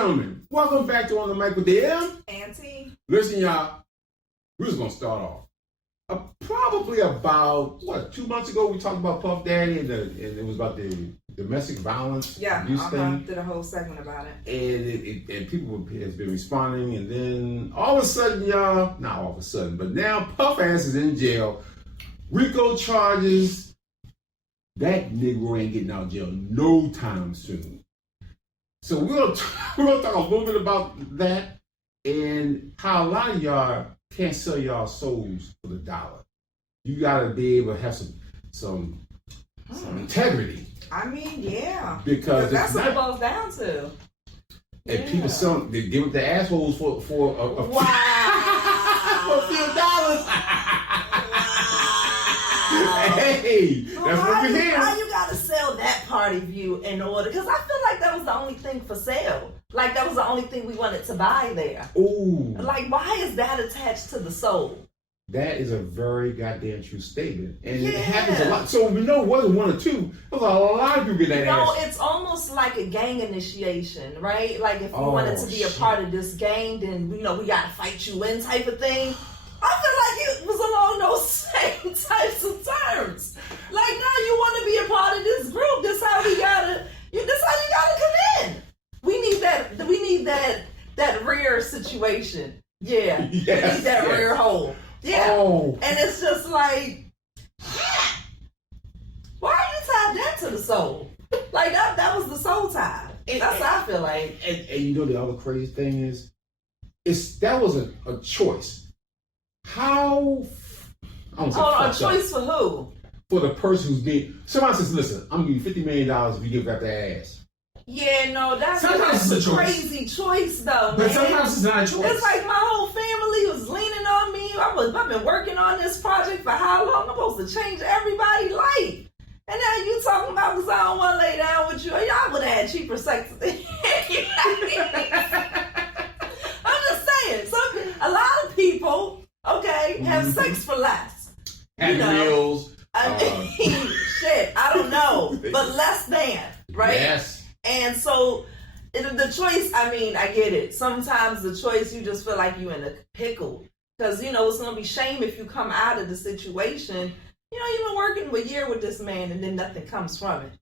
gentlemen, welcome back to On the Mic with the M. Auntie. Listen, y'all, we're just going to start off. Probably about, 2 months ago, we talked about Puff Daddy, and it was about the domestic violence abuse thing. Did a whole segment about it. And people has been responding, and then all of a sudden, y'all, not all of a sudden, but now Puff ass is in jail. RICO charges. That Negro ain't getting out of jail no time soon. So we're gonna talk a little bit about that and how a lot of y'all can't sell y'all souls for the dollar. You gotta be able to have some integrity. I mean, yeah. Because that's what it boils down to. And people they give up their assholes for a for a few dollars. Hey, that's what we're here. Why you gotta sell that part of you in order? Because I feel like that was the only thing for sale. Like that was the only thing we wanted to buy there. Ooh. Like, why is that attached to the soul? That is a very goddamn true statement. And it happens a lot. So we know it wasn't one or two. There was a lot of people get that ass. No, it's almost like a gang initiation, right? Like if we wanted to be a part of this gang, then we gotta fight you in type of thing. I feel like it was along those same types of terms. Like, now you want to be a part of this group. This how you gotta come in. We need that rare situation. Yeah. We need that rare hole. Yeah. Oh. And it's just like, why are you tied that to the soul? Like that was the soul tie. That's what I feel like. And you know the other crazy thing is, that wasn't a choice. How? A choice for who? For the person who's being. Somebody says, "Listen, I'm gonna give you $50 million if you give up that ass." Yeah, no, that's a crazy choice, though. But sometimes it's not a choice. It's like my whole family was leaning on me. I've been working on this project for how long? I'm supposed to change everybody's life. And now you talking about because I don't want to lay down with you. Y'all would have had cheaper sex. I'm just saying. A lot of people, have sex for less. Meals. I mean, shit, I don't know. But less than, right? Yes. And so the choice, I mean, I get it. Sometimes the choice, you just feel like you're in a pickle. Because, it's going to be shame if you come out of the situation. You've been working a year with this man and then nothing comes from it.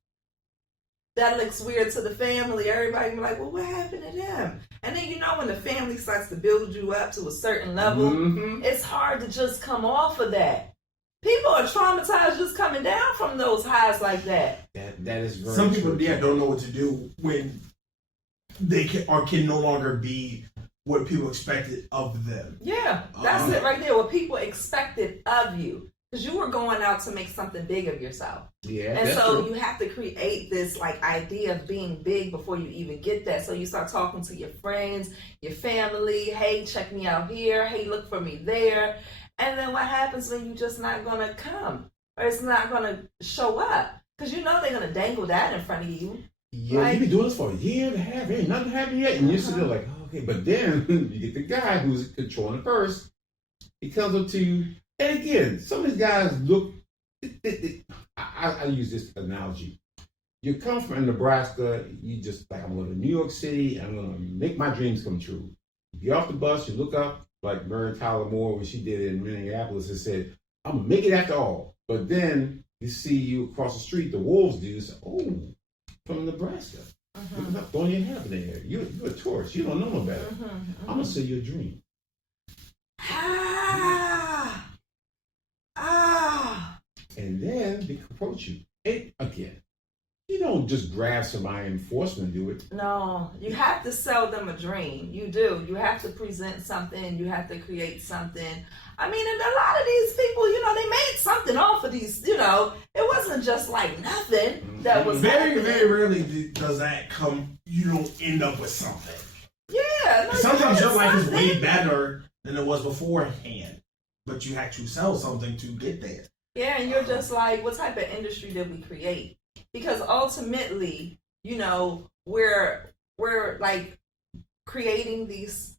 That looks weird to the family. Everybody be like, well, what happened to them? And then, when the family starts to build you up to a certain level, it's hard to just come off of that. People are traumatized just coming down from those highs like that. That is very Some true. people, don't know what to do when they can no longer be what people expected of them. Yeah, that's it right there. What people expected of you. Because you were going out to make something big of yourself. Yeah, and so true. You have to create this idea of being big before you even get that. So you start talking to your friends, your family. Hey, check me out here. Hey, look for me there. And then what happens when you're just not going to come? Or it's not going to show up? Because they're going to dangle that in front of you. Yeah, you've been doing this for a year and a half. Ain't nothing happened yet. And you're still like, okay. But then you get the guy who's controlling first. He comes up to you. And again, some of these guys look, I use this analogy. You come from Nebraska, you just like, I'm going to New York City, I'm going to make my dreams come true. You get off the bus, you look up, like Mary Tyler Moore, what she did in Minneapolis, and said, I'm going to make it after all. But then you see you across the street, the wolves do, you say, oh, from Nebraska. Look up, throwing your hat in the air. You're a tourist, you don't know no better. I'm going to sell you a dream. And then they approach you. And again, you don't just grab somebody and force them to do it. No, you have to sell them a dream. You do. You have to present something. You have to create something. I mean, and a lot of these people, they made something off of these, it wasn't just like nothing that was very, happening. very rarely does that come, you don't end up with something. Yeah. No, sometimes your life is way better than it was beforehand, but you had to sell something to get there. Yeah, and you're just like, what type of industry did we create? Because ultimately, we're like creating these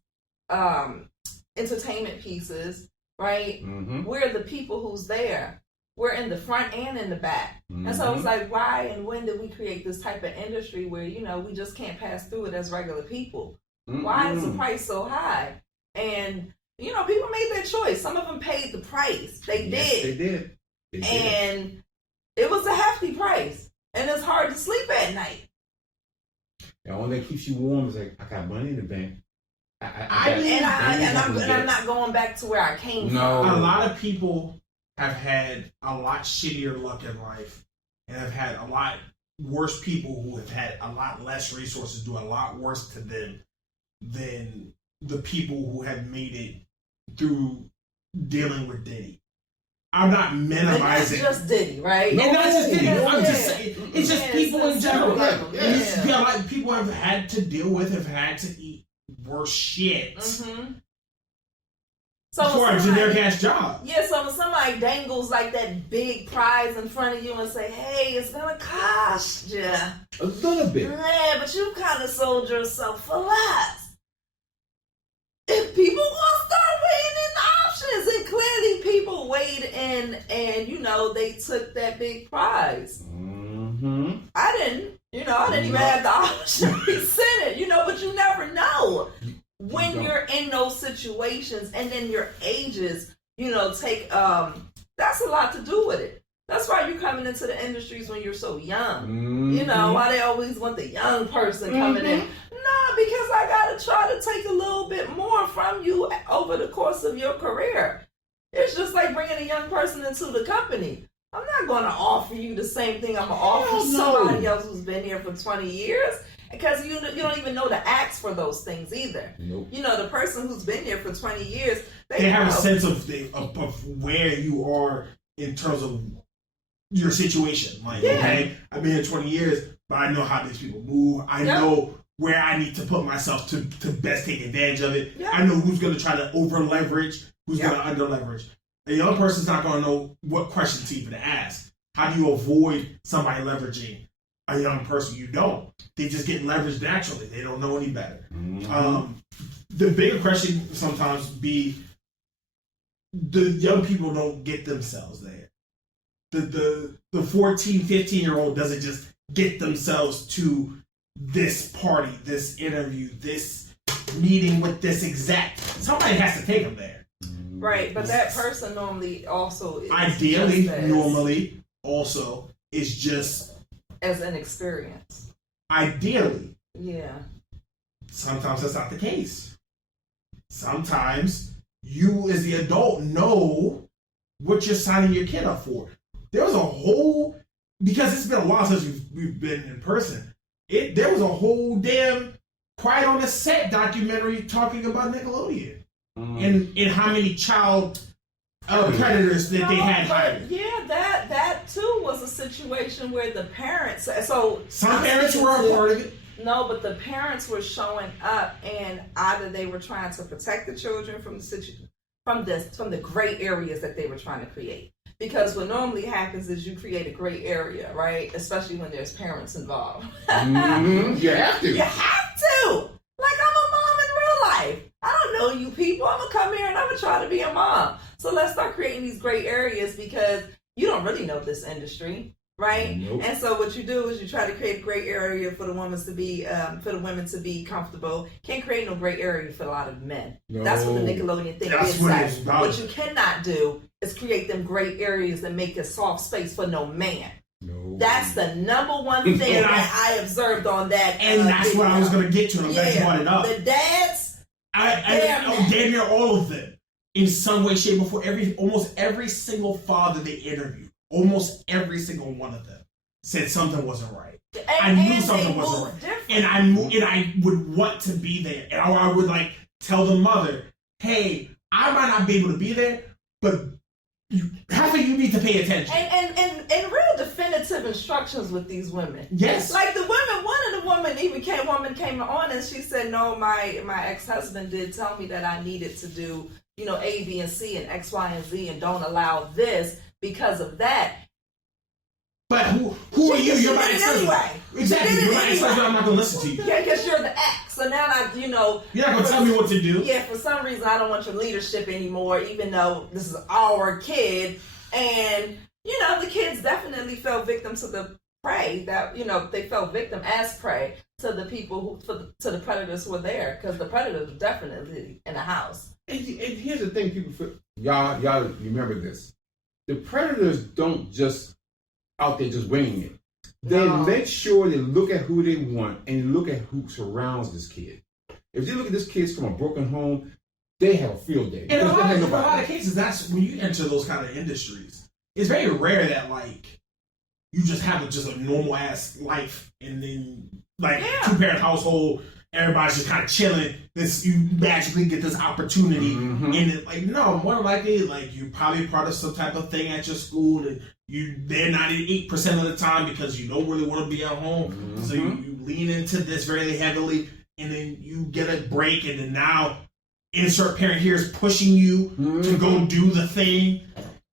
entertainment pieces, right? We're the people who's there. we're in the front and in the back. And so it's like, why and when did we create this type of industry where, you know, we just can't pass through it as regular people? Why is the price so high? And, you know, people made their choice. Some of them paid the price. They did. And it was a hefty price. And it's hard to sleep at night. The only thing that keeps you warm is like, I got money in the bank. I'm not going back to where I came from. A lot of people have had a lot shittier luck in life and have had a lot worse people who have had a lot less resources do a lot worse to them than the people who have made it through dealing with Diddy. I'm not minimizing. It's just Diddy, right? No, not just Diddy. I'm just saying. It's just people in general. Like people have had to deal with, have had to eat worse shit for a generic ass job. Yeah, so when somebody dangles like that big prize in front of you and say, "Hey, it's gonna cost you a little bit," yeah, but you kind of sold yourself for less. If people gonna start weighing in the options, and clearly people weighed in, and you know they took that big prize. I didn't, you know, I didn't even have the option to be Senate, you know, but you never know when you're in those situations, and then your ages, you know, take that's a lot to do with it. That's why you're coming into the industries when you're so young. You know, why they always want the young person coming in. No, because I gotta try to take a little bit more from you over the course of your career. It's just like bringing a young person into the company. I'm not going to offer you the same thing I'm going to offer somebody else who's been here for 20 years, because you don't even know to ask for those things either. You know, the person who's been here for 20 years, they have a sense of where you are in terms of your situation. Like, okay, I've been here 20 years, but I know how these people move. I know where I need to put myself to best take advantage of it. I know who's going to try to over leverage, who's going to under leverage. A young person's not going to know what questions to even ask. How do you avoid somebody leveraging a young person? You don't. They just get leveraged naturally. They don't know any better. The bigger question sometimes be the young people don't get themselves there. The 14, 15-year-old doesn't just get themselves to this party, this interview, this meeting with this exec. Somebody has to take them there. Right, but that person normally also is normally also is just as an experience. Ideally. Yeah. Sometimes that's not the case. Sometimes you as the adult know what you're signing your kid up for. There was a whole, because it's been a while since we've been in person, there was a whole damn Quiet on the Set documentary talking about Nickelodeon. And how many child predators that they had hired. Yeah, that too was a situation where the parents. So some parents were a part of it. No, but the parents were showing up, and either they were trying to protect the children from the gray areas that they were trying to create. Because what normally happens is you create a gray area, right? Especially when there's parents involved. You have to. You have to. Like, I'm a mom in real life. I don't know you people. I'm going to come here and I'm going to try to be a mom. So let's start creating these gray areas, because you don't really know this industry, right? Nope. And so what you do is you try to create a gray area for the women to be comfortable. Can't create no gray area for a lot of men. No. That's what the Nickelodeon thing is. What you cannot do is create them gray areas and make a soft space for no man. No. That's the number one thing that I observed on that. And that's what I was going to get to. I'm glad you brought it up. The dads. Damn near all of them, in some way, shape, or form. Almost every single father they interviewed, almost every single one of them said something wasn't right. I knew something wasn't right, and I would want to be there, and I would like tell the mother, "Hey, I might not be able to be there, but half of you need to pay attention." And real definitive instructions with these women. Yes. Like the women, one of the women came on and she said, "No, my ex-husband did tell me that I needed to do, you know, A, B, and C, and X, Y, and Z, and don't allow this because of that." But who are you? You're my ex-husband. Anyway. Exactly. You're my ex-husband. I'm not going to listen to you. Yeah, because you're the ex. So now you're not going to tell me what to do. Yeah, for some reason, I don't want your leadership anymore, even though this is our kid. And, you know, the kids definitely fell victim to the prey that, you know, they fell victim as prey to the people to the predators who were there, because the predators were definitely in the house. And here's the thing, people feel, y'all remember this. The predators don't just out there just winging it. They make sure they look at who they want and look at who surrounds this kid. If you look at this kid from a broken home, they have a field day. And in a lot of cases, that's when you enter those kind of industries. It's very rare that like you just have a normal ass life and then like 2-parent household, everybody's just kind of chilling. This you magically get this opportunity, and it, like no, more likely like you're probably part of some type of thing at your school and they're 98% of the time because you don't really want to be at home, so you lean into this very heavily, and then you get a break, and then now insert parent here is pushing you to go do the thing.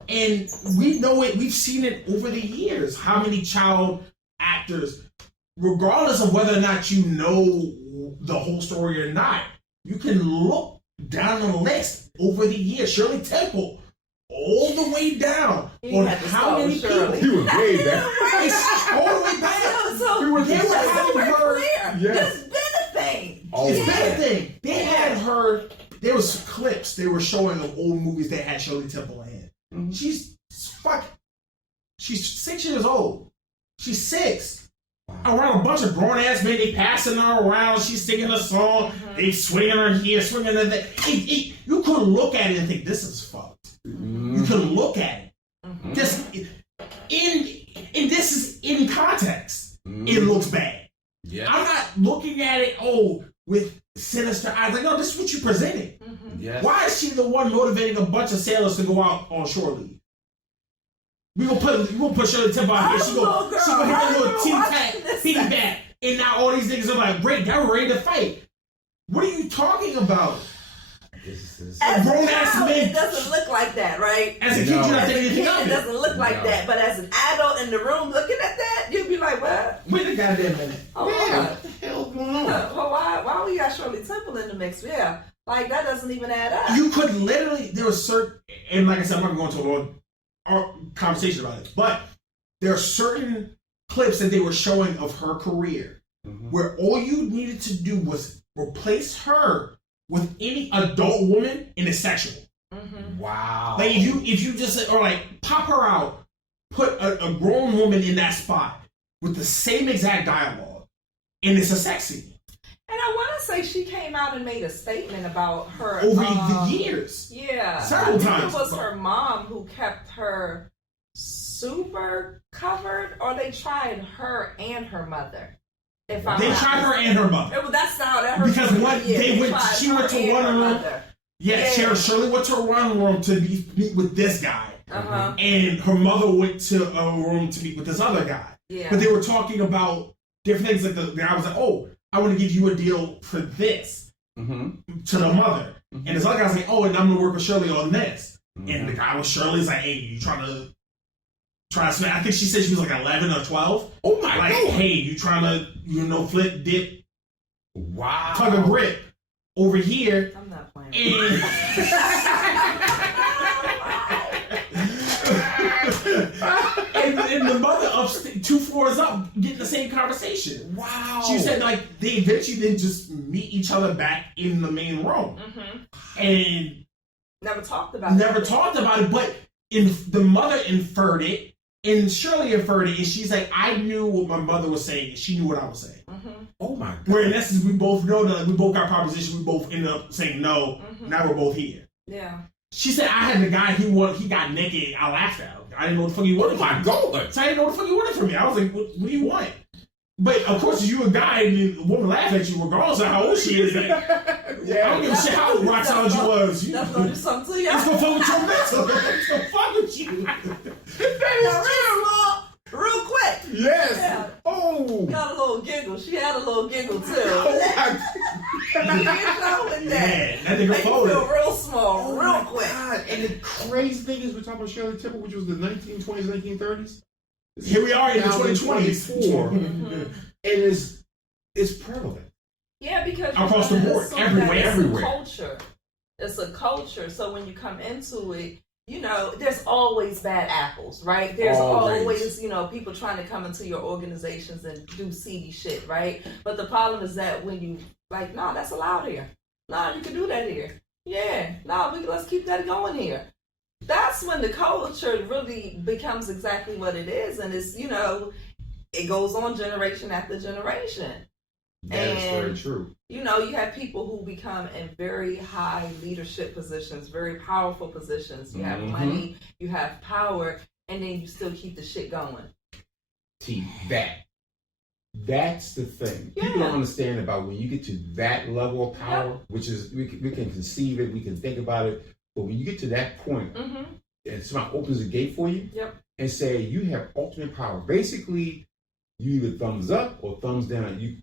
And we know it, we've seen it over the years. How many child actors, regardless of whether or not you know the whole story or not, you can look down the list over the years. Shirley Temple, all the way down on how many people. He was way down. It's all the way back. So they were having her. It's been a thing. It's been a thing. They had her. There was clips they were showing of old movies that had Shirley Temple in. She's 6 years old. She's 6. Around a bunch of grown ass men, they passing her around. She's singing a song. They swinging her here, swinging her there. You could look at it and think this is fucked. You could look at it. This is in context. It looks bad. Yeah. I'm not looking at it with sinister eyes. Like, no, this is what you presented. Yes. Why is she the one motivating a bunch of sailors to go out on shore leave? We gonna put Shirley Temple out here. She gonna hit a little piggyback, and now all these niggas are like, great, now we're ready to fight. What are you talking about? As grown ass men, it doesn't look like that, right? As a kid, you're not thinking anything of it. It doesn't look like that, but as an adult in the room looking at that, you'd be like, what? Wait a goddamn minute. What the hell's going on? Well, why we got Shirley Temple in the mix? Yeah. Like, that doesn't even add up. You could literally, there was certain, and like I said, I'm not going to go into a long conversation about it, but there are certain clips that they were showing of her career where all you needed to do was replace her with any adult woman and it's sexual. Wow. Like, if you just, or like, pop her out, put a grown woman in that spot with the same exact dialogue, and it's a sex scene. And I want to say she came out and made a statement about her over the years. Yeah, several times. It was her mom who kept her super covered, or they tried her and her mother. They tried her and her mother. That's not her. Because she went to one room. Yeah, Shirley went to a one room to meet with this guy, and her mother went to a room to meet with this other guy. Yeah. But they were talking about different things. Like the guy was like, "Oh, I want to give you a deal for this," to the mother. And this other guy's like, "Oh, and I'm gonna work with Shirley on this." And the guy with Shirley's like, "Hey, you trying to smash?" I think she said she was like 11 or 12. Oh my god! Hey, you trying to flip, dip, tug and grip over here? I'm not playing. And the mother up 2 floors up getting the same conversation. Wow. She said like they eventually didn't just meet each other back in the main room. And never talked about it. But the mother inferred it, and Shirley inferred it, and she's like, I knew what my mother was saying, and she knew what I was saying. Oh my god. Where in essence we both know that we both got proposition, we both ended up saying no. Now we're both here. Yeah. She said I had the guy he got naked. I laughed at him. I didn't know what the fuck he wanted. Oh my god! So I didn't know what the fuck he wanted from me. I was like, what do you want? But of course, you a guy and the woman laugh at you regardless of how old she is. Like, I don't give a shit how rock solid you was. That's gonna do something to you. It's gonna fuck with your mental. It's gonna fuck with you. That is real quick. Yes. Yeah. Oh. Got a little giggle. She had a little giggle too. Yeah, that nigga folded. Feel real small, real quick. God. And the crazy thing is, we're talking about Shirley Temple, which was the 1920s, 1930s. Here we are in the 2024. And it's prevalent. Yeah, because across the board, everywhere. It's a culture. So when you come into it, you know, there's always bad apples, right? There's always, you know, people trying to come into your organizations and do seedy shit, right? But the problem is that when you like, no, that's allowed here. No, you can do that here. Yeah, no, let's keep that going here. That's when the culture really becomes exactly what it is, and it's, you know, it goes on generation after generation. That is very true. You know, you have people who become in very high leadership positions, very powerful positions. You have money, you have power, and then you still keep the shit going. That's the thing. Yeah. People don't understand about when you get to that level of power, which is, we can conceive it, we can think about it, but when you get to that point, and somebody opens a gate for you, and say, you have ultimate power. Basically, you either thumbs up or thumbs down. You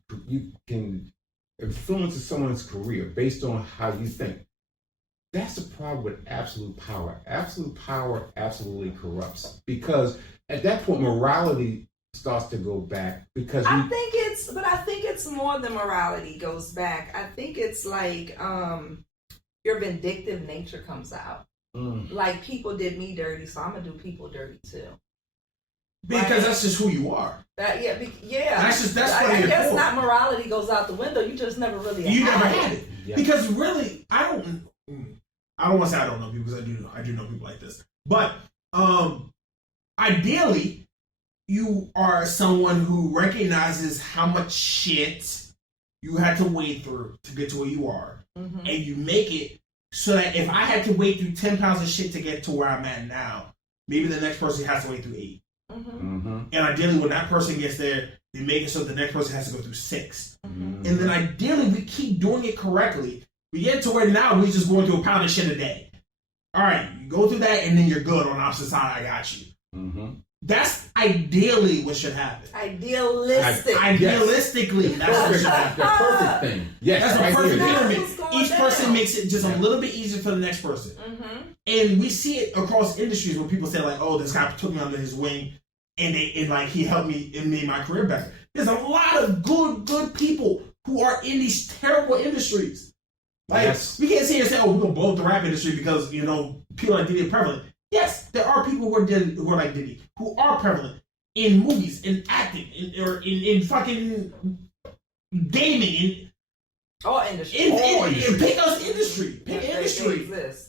can influence someone's career based on how you think. That's the problem with absolute power. Absolute power absolutely corrupts, because at that point morality starts to go back. Because I think it's more than morality goes back. I think it's like your vindictive nature comes out. Like, people did me dirty, so I'm gonna do people dirty too. Because that's just who you are. That's I guess not morality goes out the window. You just never really had it. Yeah. Because really, I don't want to say I don't know people, because I do know people like this. But ideally, you are someone who recognizes how much shit you had to wade through to get to where you are, and you make it so that if I had to wade through 10 pounds of shit to get to where I'm at now, maybe the next person has to wade through 8. And ideally, when that person gets there, they make it so the next person has to go through 6. And then ideally, we keep doing it correctly. We get to where now we're just going through a pound of shit a day. All right, you go through that, and then you're good on the opposite side. I got you. That's ideally what should happen. Idealistically, that's what should happen. The perfect thing. Yes, that's a perfect pyramid. Each person makes it just a little bit easier for the next person. And we see it across industries where people say, like, "Oh, this guy took me under his wing, and he helped me and made my career better." There's a lot of good people who are in these terrible industries. Like, we can't sit here and say, "Oh, we're gonna blow up the rap industry because, you know, people like Diddy are prevalent." Yes, there are people who are like Diddy, who are prevalent in movies, in acting, in fucking gaming, in all industries. Pick us industry. Pick industry.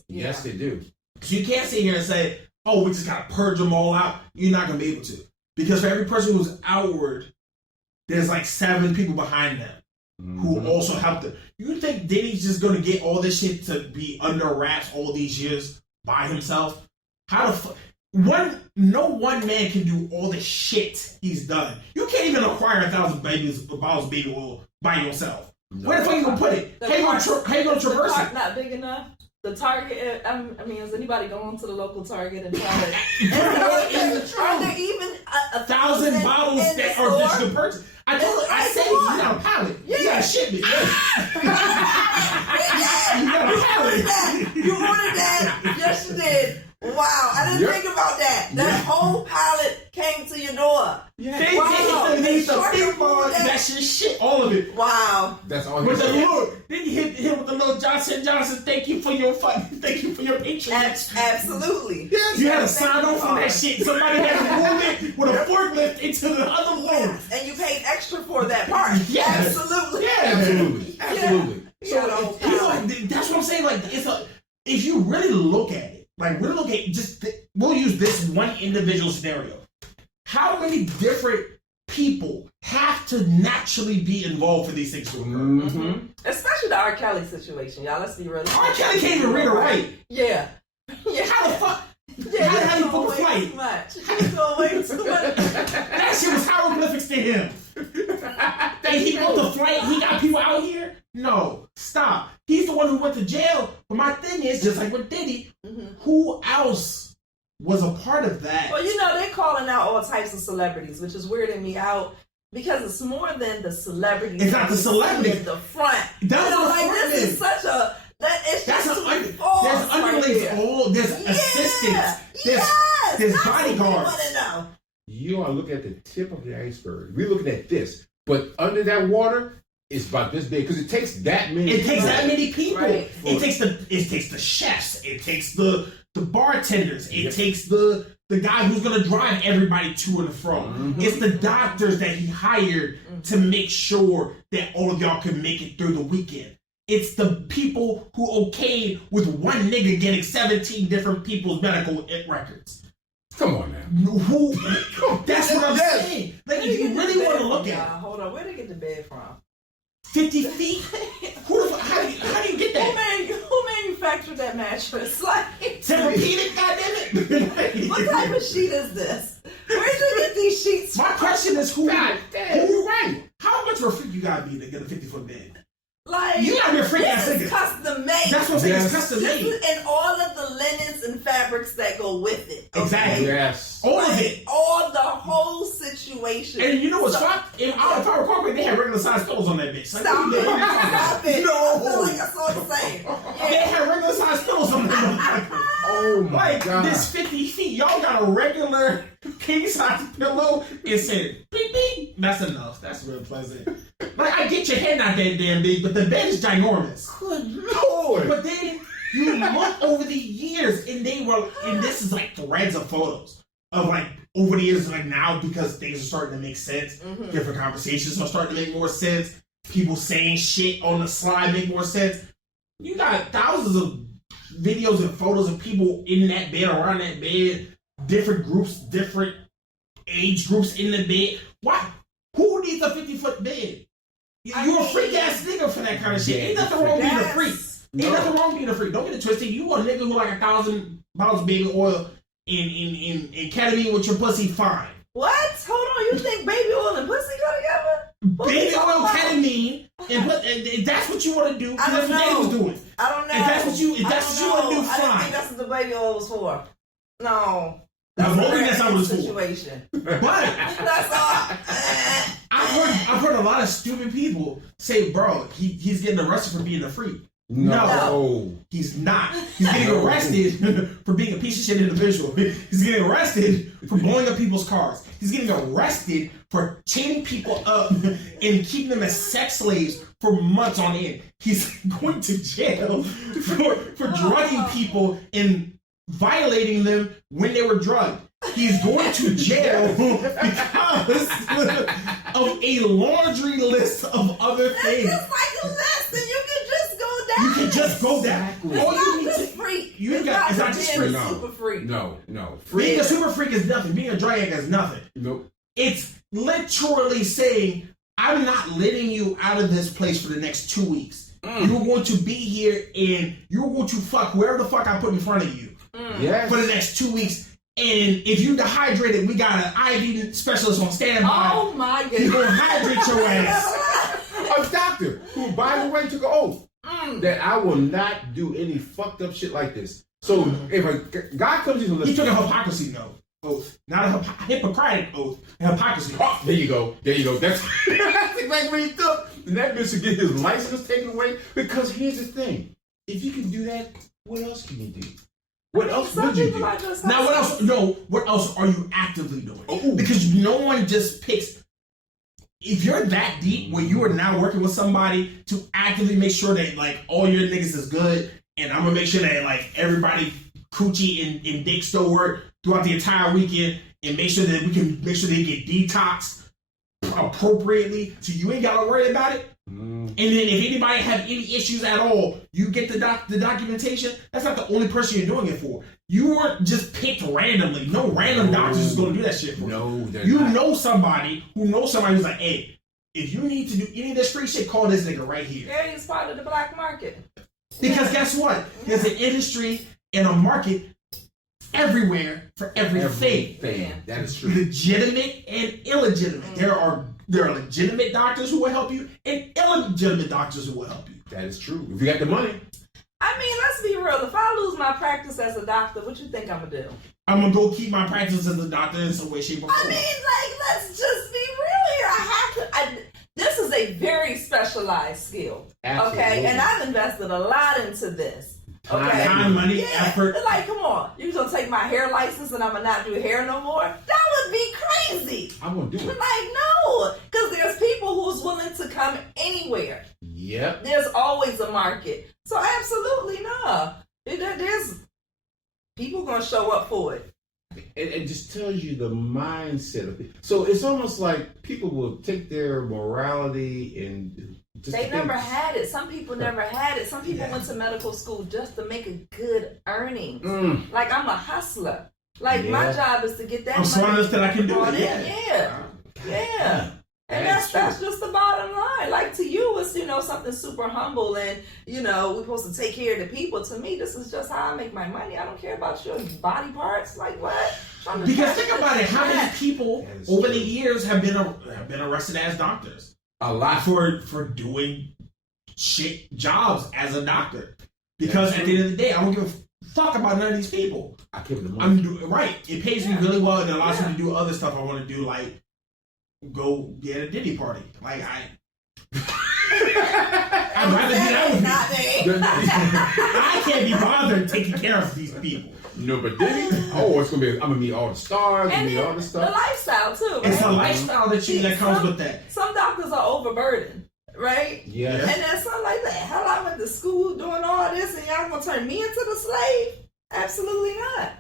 Yes, they do. So you can't sit here and say, "Oh, we just gotta purge them all out." You're not gonna be able to, because for every person who's outward, there's like 7 people behind them who also help them. You think Diddy's just gonna get all this shit to be under wraps all these years by himself? How the fuck? No one man can do all the shit he's done. You can't even acquire 1,000 bottles of baby oil by yourself. No. Where the fuck you gonna put it? How you gonna traverse it? Not big enough. The Target. I mean, is anybody going to the local Target and try to? Are there even 1,000 bottles that are just to purchase? I said you got a pallet. Yeah. You got a shipment. You got a pallet. You ordered that? Yes, you did. Wow, I didn't think about that. That whole pallet came to your door. Yeah. They that's your shit, all of it. Wow. That's all. With the Lord, then you hit him with the little Johnson. Thank you for your patronage. Absolutely. Yes, you had to sign off on that shit. Somebody had to move it with a forklift into the other room, and you paid extra for that part. Yes. Absolutely. Yeah, absolutely. So that's what I'm saying. Like, if you really look at it. Like, we'll look at we'll use this one individual scenario. How many different people have to naturally be involved for these things to occur? Especially the R. Kelly situation, y'all. Let's be real. R. Kelly can't even read or write. Yeah. How the fuck? How you book a flight? He's going way too much. That shit was hieroglyphics to him. He wrote the flight. He got people out here. No, stop. He's the one who went to jail. But my thing is, just like with Diddy, who else was a part of that? Well, you know, they're calling out all types of celebrities, which is weirding me out, because it's more than the celebrities. It's not the celebrity in the front. That's this is such a. There's underlings. There's assistants. There's bodyguards. You are looking at the tip of the iceberg. We're looking at this, but under that water, it's about this big, because it takes that many. It takes that many people. Right. It takes the chefs. It takes the the bartenders. It takes the guy who's gonna drive everybody to and from. It's the doctors that he hired to make sure that all of y'all can make it through the weekend. It's the people who okayed with one nigga getting 17 different people's medical records. Come on, man. That's what I'm saying. Like, if you really want to look at it. Hold on, where'd they get the bed from? 50 feet? How do you get that? Who manufactured that mattress? Like, Tempur-Pedic, goddammit? what type of sheet is this? Where'd you get these sheets My from? question is, who God damn. you right? How much of a freak you gotta be to get a 50-foot bed? Like, You gotta be a freak ass this nigga. is custom made. That's what I'm saying. Yes. It's custom made. And all of the linens and fabrics that go with it. Okay? Exactly. Yes. All of Like, it. all the whole situation. And you know what's So- fucked? If I recall correctly, they had regular size pillows on that bitch. Like, Stop what it. you doing? Stop it. No. I feel like that's all the same. They had regular size pillows on that motherfucker. Oh my Like, God. this 50 feet, y'all got a regular king size pillow and said, beep, beep. That's enough. That's real pleasant. Like, I get your head not that damn big, but the bed is ginormous. Good Lord. But then you look over the years, and this is like threads of photos of like over the years, like now because things are starting to make sense. Different conversations are starting to make more sense. People saying shit on the slide make more sense. You got thousands of videos and photos of people in that bed, around that bed, different groups, different age groups in the bed. Why? Who needs a 50-foot bed? You're a freak ass nigga for that kind of shit. Ain't nothing wrong being a freak. Ain't nothing wrong being a freak. Don't get it twisted. You a nigga who like 1,000 pounds of baby oil in ketamine with your pussy, fine. What? Hold on. You think baby oil and pussy go together? What Baby you talking oil, about? ketamine, and that's what you want to do. I That's don't what Daddy was know. doing. I don't know. If that's what you want to do, I didn't fine. think that's what the baby oil was for. No. Now, That's maybe a that's not what it's for. situation. But That's all. I've heard a lot of stupid people say, bro, he's getting arrested for being a freak. No. He's not. He's getting arrested for being a piece of shit individual. He's getting arrested for blowing up people's cars. He's getting arrested for chaining people up and keeping them as sex slaves for months on end. He's going to jail for drugging people and violating them when they were drugged. He's going to jail because of a laundry list of other things. It's like a list, and you can just go down. You can just go down. Exactly. All It's you not need just to freak. it's not just being freak. a super freak. No. Being a super freak is nothing. Being a drag addict is nothing. Nope. It's literally saying, I'm not letting you out of this place for the next 2 weeks. You're going to be here and you're going to fuck whoever the fuck I put in front of you Yes. for the next 2 weeks. And if you dehydrated, we got an IV specialist on standby. Oh my He's goodness. going to hydrate your ass. A doctor who, by the way, took an oath that I will not do any fucked up shit like this. So if a guy comes in and He took listen, a hypocrisy oath, not a Hippocratic oath. A hypocrisy. oh, there you go. That's exactly what he took. And that bitch should get his license taken away. Because here's the thing: if you can do that, what else can you do? What else Some would you people do? are just Now, what else? No, what else are you actively doing? Oh. Because no one just picks. If you're that deep where you are now working with somebody to actively make sure that like all your niggas is good, and I'm gonna make sure that like everybody coochie and dick still work throughout the entire weekend, and make sure that we can make sure they get detoxed appropriately, so you ain't gotta worry about it. And then if anybody have any issues at all, you get the documentation. That's not the only person you're doing it for. You weren't just picked randomly. No random doctor is going to do that shit for you. No, they're You not. know somebody who knows somebody who's like, hey, if you need to do any of this free shit, call this nigga right here. Yeah, he's part of the black market. Because guess what? There's an industry and a market everywhere for everything. Everything. That is true. Legitimate and illegitimate. There are legitimate doctors who will help you and illegitimate doctors who will help you. That is true. If you got the money, I mean, let's be real. If I lose my practice as a doctor, what you think I'm gonna do? I'm gonna go keep my practice as a doctor in some way, shape, or form. I mean, like, let's just be real here. I have to. This is a very specialized skill. Absolutely. Okay, and I've invested a lot into this. Okay, Time, money, yeah, effort. like, come on, you gonna take my hair license and I'm gonna not do hair no more? That would be crazy. I'm gonna do it. Like, no, because there's people who's willing to come anywhere. Yep. There's always a market. So absolutely no. There's People gonna show up for it. It just tells you the mindset of people. So it's almost like people will take their morality and They never had it. Some people never had it. Some people went to medical school just to make a good earnings. Like, I'm a hustler. Like, my job is to get that I'm smart money enough that I can do it. Yeah. And that's just the bottom line. Like, to you, it's, something super humble and, we're supposed to take care of the people. To me, this is just how I make my money. I don't care about your body parts. Like, what? Because think about it. How many people over the years have been arrested as doctors? A lot. For doing shit jobs as a doctor. Because at the end of the day, I don't give a fuck about none of these people. I give them money. Right. It pays me really well and it allows me to do other stuff I want to do, like go get a Diddy party. Like, I'd rather do that with me. I can't be bothered taking care of these people. No, but Diddy, it's gonna be. I'm gonna meet all the stars, and meet all the stuff. The lifestyle too. Right? It's a lifestyle that comes with that. Some doctors are overburdened, right? Yeah. And then some like that. Hell, I went to school doing all this, and y'all gonna turn me into the slave? Absolutely not.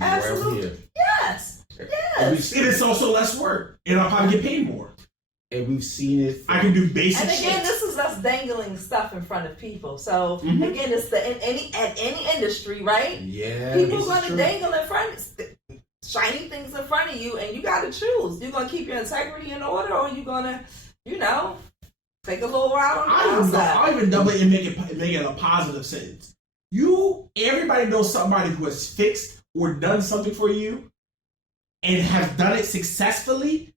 Absolutely. Right. Yes. Yes. It is also less work, and I'll probably get paid more. And we've seen it. I can do basic shit. And again, shit. this is us dangling stuff in front of people. So again, it's at any industry, right? Yeah. People going to dangle in front of shiny things in front of you, and you got to choose. You're going to keep your integrity in order, or you're going to, take a little ride on the outside. I'll even double it and make it a positive sentence. Everybody knows somebody who has fixed or done something for you and has done it successfully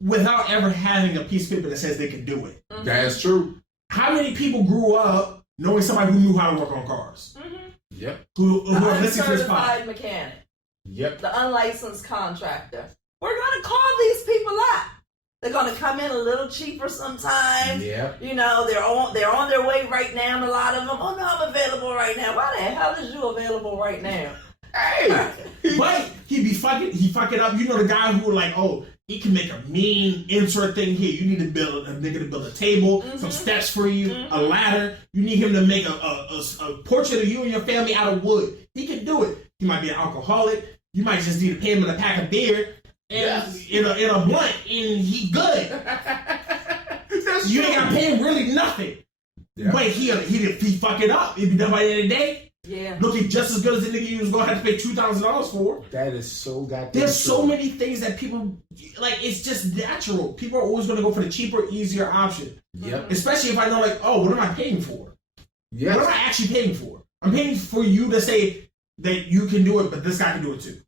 without ever having a piece of paper that says they can do it. That's true. How many people grew up knowing somebody who knew how to work on cars? Yep. Who the are listening to this uncertified mechanic. Yep. The unlicensed contractor. We're going to call these people up. They're going to come in a little cheaper sometimes. Yeah. They're on their way right now, and a lot of them, oh no, I'm available right now. Why the hell is you available right now? Hey! But he fuck it up. You know the guy who he can make a mean insert thing here. You need to build a nigga to build a table, some steps for you, a ladder. You need him to make a portrait of you and your family out of wood. He can do it. He might be an alcoholic. You might just need to pay him in a pack of beer and in a blunt, and he good. You ain't got to pay him really nothing. Yeah. But he fuck it up. It'd be done by the end of the day. Yeah. Looking just as good as the nigga you was gonna have to pay $2,000 for. That is so goddamn. There's so many things that people it's just natural. People are always gonna go for the cheaper, easier option. Yep. Especially if I know what am I paying for? Yes. What am I actually paying for? I'm paying for you to say that you can do it, but this guy can do it too.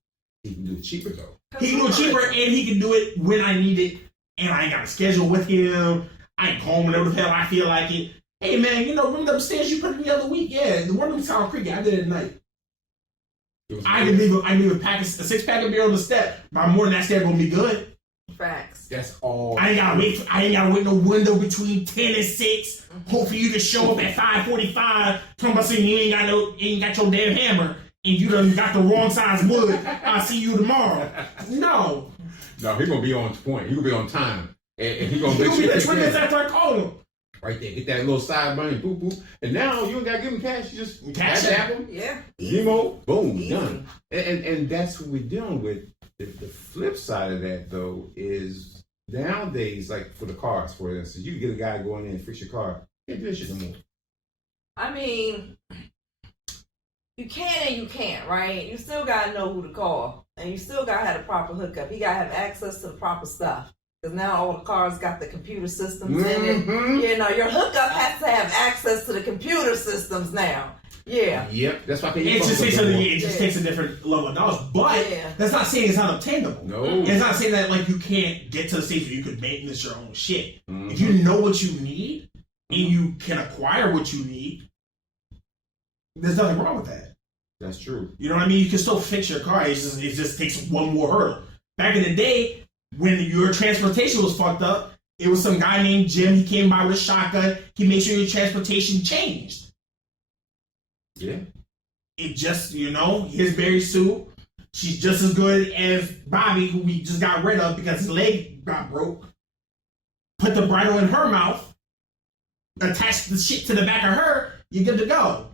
He can do it cheaper though. He can do it cheaper and he can do it when I need it, and I ain't got a schedule with him. I ain't home whenever the hell I feel like it. Hey man, remember them stairs you put in the other week? Yeah, the one in South Creek, I did it at night. I can leave a 6-pack of beer on the step. By morning, that stair gonna be good. Facts. That's all. I ain't gotta wait no window between 10 and 6. Hope for you to show up at 5:45. Talking about saying you ain't got your damn hammer and you done got the wrong size wood. I'll see you tomorrow. No, he gonna be on point. He gonna be on time, and he gonna be make there sure 20 minutes after I call him. Right there, get that little side money, boop boop, and now you don't gotta give him cash. You just cash him. Yeah. Emo, boom, easy. Done. And that's what we're dealing with. The flip side of that though is nowadays, like for the cars, for instance, you can get a guy going in and fix your car. You can't do that shit no more. I mean, you can and you can't, right? You still gotta know who to call, and you still gotta have the proper hookup. You gotta have access to the proper stuff. Because now all the cars got the computer systems in it. Your hookup has to have access to the computer systems now. Yeah. Yep. That's why it just takes a different level of knowledge. But that's not saying it's not obtainable. No. It's not saying that you can't get to the stage where you could maintenance your own shit. If you know what you need and you can acquire what you need, there's nothing wrong with that. That's true. You know what I mean? You can still fix your car. It just takes one more hurdle. Back in the day, when your transportation was fucked up, it was some guy named Jim. He came by with a shotgun. He made sure your transportation changed. Yeah. It just, here's Barry Sue. She's just as good as Bobby, who we just got rid of because his leg got broke. Put the bridle in her mouth. Attach the shit to the back of her. You're good to go.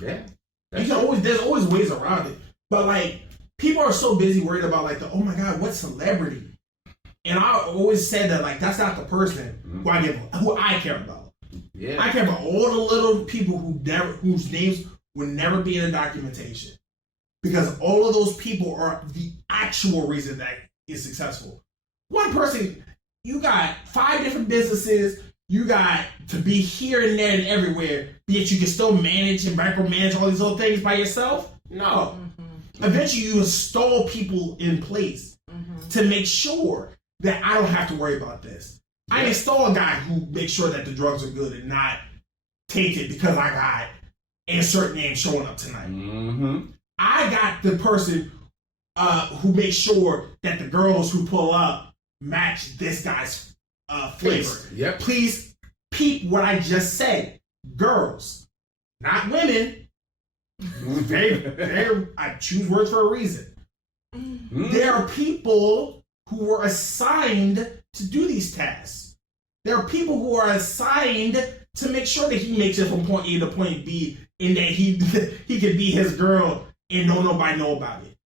Yeah. There's always ways around it. But like, people are so busy worried about like oh my God, what celebrity? And I always said that like that's not the person who I care about. Yeah. I care about all the little people whose names would never be in the documentation. Because all of those people are the actual reason that is successful. One person, you got 5 different businesses, you got to be here and there and everywhere, yet you can still manage and micromanage all these little things by yourself? No. Eventually you install people in place to make sure that I don't have to worry about this. I install a guy who makes sure that the drugs are good and not tainted because I got a certain name showing up tonight. I got the person who makes sure that the girls who pull up match this guy's flavor. Yep. Please peep what I just said. Girls, not women. I choose words for a reason. There are people who were assigned to do these tasks. There are people who are assigned to make sure that he makes it from point A to point B and that he can be his girl and don't nobody know about it.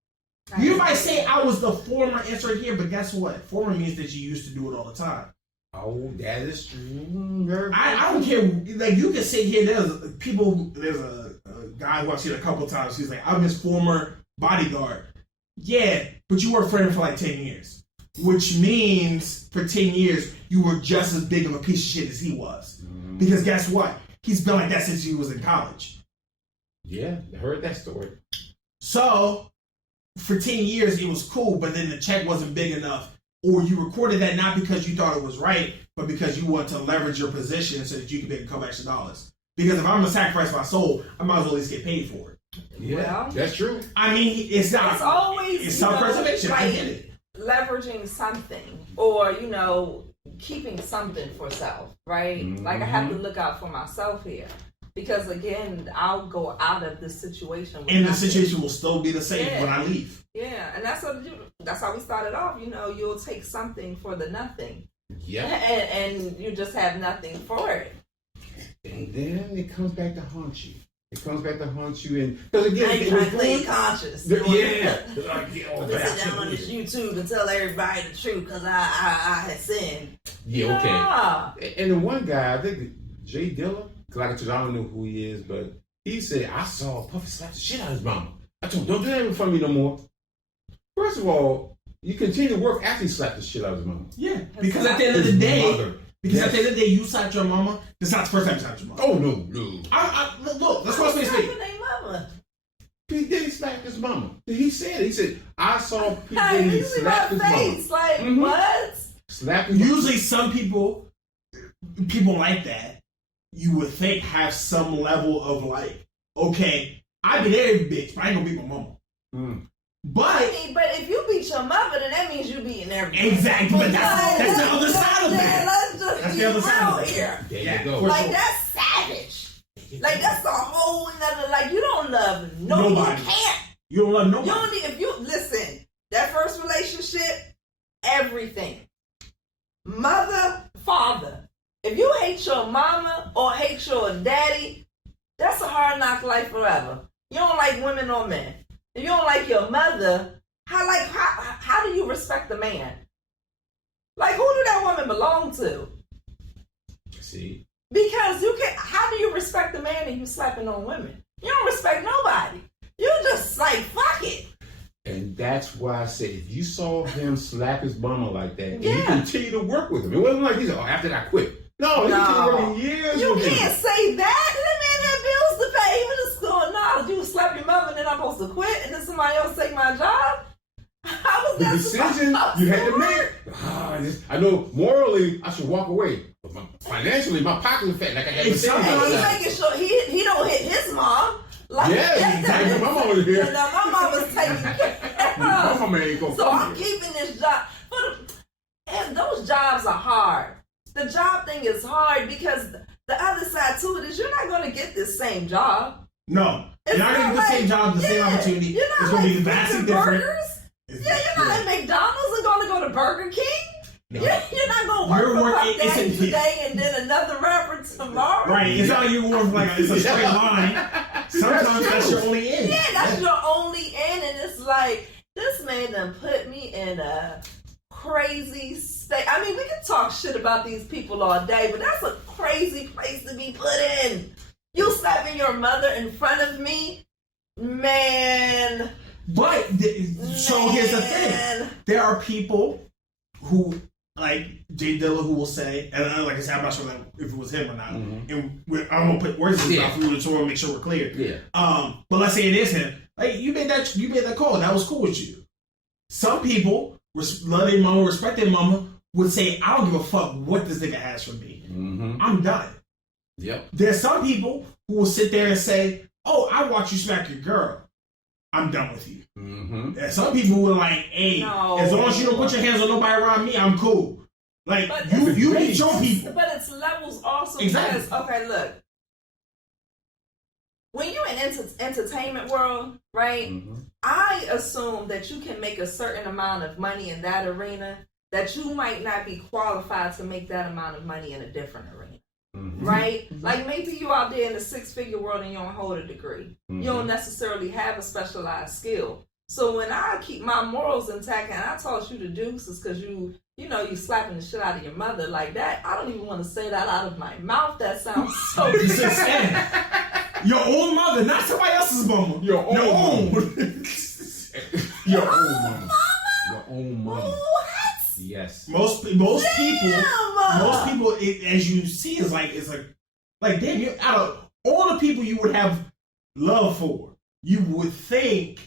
You might say I was the former insert here, but guess what? Former means that you used to do it all the time. Oh, that is true. I don't care. Like, you can sit here. There's a guy who I've seen a couple times. He's like, I'm his former bodyguard. Yeah, but you worked for him for like 10 years. Which means for 10 years, you were just as big of a piece of shit as he was. Because guess what? He's been like that since he was in college. Yeah, I heard that story. So, for 10 years, it was cool, but then the check wasn't big enough. Or you recorded that not because you thought it was right, but because you want to leverage your position so that you can make a couple extra dollars. Because if I'm going to sacrifice my soul, I might as well at least get paid for it. Yeah, that's true. I mean, it's not. It's always, it's self-preservation. Like, I get it. leveraging something or, keeping something for self, right? Like, I have to look out for myself here. Because, again, I'll go out of this situation. And the situation will still be the same when I leave. Yeah, and that's how we started off. You'll take something for the nothing. Yeah. And you just have nothing for it. And then it comes back to haunt you. It comes back to haunt you. And because again, now you're trying to clean conscience. Yeah. Sit down on this YouTube and tell everybody the truth because I had sinned. Yeah, okay. And the one guy, I think Jay Dilla, because I don't know who he is, but he said, I saw Puffy slap the shit out of his mama. I told him, don't do that in front of me no more. First of all, you continue to work after you slap the shit out of his mama. Yeah, because at the end of the day, at the end of the day, you slapped your mama. That's not the first time you slapped your mama. Oh, no. Look, let's go speak. P. Diddy slapped his mama. He said, I saw P. Diddy slap his mama. Like, what? Slapping. Usually some people like that, you would think have some level of like, okay, I beat every bitch, but I ain't gonna beat my mama. But if you beat your mother, then that means you beating everybody. Exactly, but that's the other side of it. That's the other side of it. There you go. Like, that's savage. Like, that's a whole nother, like, you don't love nobody. You can't. You don't love nobody. You don't need, if you, listen, that first relationship, everything. Mother, father. If you hate your mama or hate your daddy, that's a hard knock life forever. You don't like women or men. If you don't like your mother, how do you respect the man? Like, who do that woman belong to? See? Because how do you respect the man and you slapping on women? You don't respect nobody. You just like, fuck it. And that's why I said, if you saw him slap his mama like that, and you continue to work with him, it wasn't like he said, after that I quit. No, he continued working years you with him. You can't say that. That man had bills to pay. He was just going, you slap your mother and then I'm supposed to quit and then somebody else take my job? How was that? The decision you had to make. I know morally I should walk away. But financially, my pocket is fat. Like I got to say. And he's making sure he don't hit his mom. Like, my mama was here. No, my mom was taking care of. My mama ain't gonna So I'm keeping this job. And those jobs are hard. The job thing is hard because the other side to it is you're not going to get this same job. No. You're not going to get the same job, the same opportunity. It's going to be vastly different. You're not at McDonald's and going to go to Burger King. No. You're not going to work for Puff Daddy today and then another rapper tomorrow. Right. It's not you work like it's a straight line. Sometimes that's your only in. Yeah, that's your only in, and like, this man done put me in a crazy state. I mean, we can talk shit about these people all day, but that's a crazy place to be put in. You slapping your mother in front of me? Man. But, so here's the thing. There are people who, like Jay Dilla, who will say, and like I said, I'm not sure if it was him or not. Mm-hmm. And I'm gonna put words in his mouth for you to make sure we're clear. Yeah. But let's say it is him. Like, you made that call. That was cool with you. Some people love their mama, respect their mama, would say, I don't give a fuck what this nigga has for me. Mm-hmm. I'm done. Yep. There's some people who will sit there and say, oh, I watch you smack your girl. I'm done with you. Mm-hmm. There's some people who are like, hey, as long as you don't put your hands on nobody around me, I'm cool. Like, you meet your people. But it's levels also. Exactly. Because, okay, look. When you're in entertainment world, right, Mm-hmm. I assume that you can make a certain amount of money in that arena, that you might not be qualified to make that amount of money in a different arena. Mm-hmm. Right? Mm-hmm. Like, maybe you out there in the 6-figure world and you don't hold a degree. Mm-hmm. You don't necessarily have a specialized skill. So when I keep my morals intact and I taught you the deuces because you slapping the shit out of your mother like that, I don't even want to say that out of my mouth. That sounds so Your own mother, not somebody else's mama. Your own. Your own mama. Your own mama. What? Yes. Most people, as you see, is like damn. Out of all the people you would have love for, you would think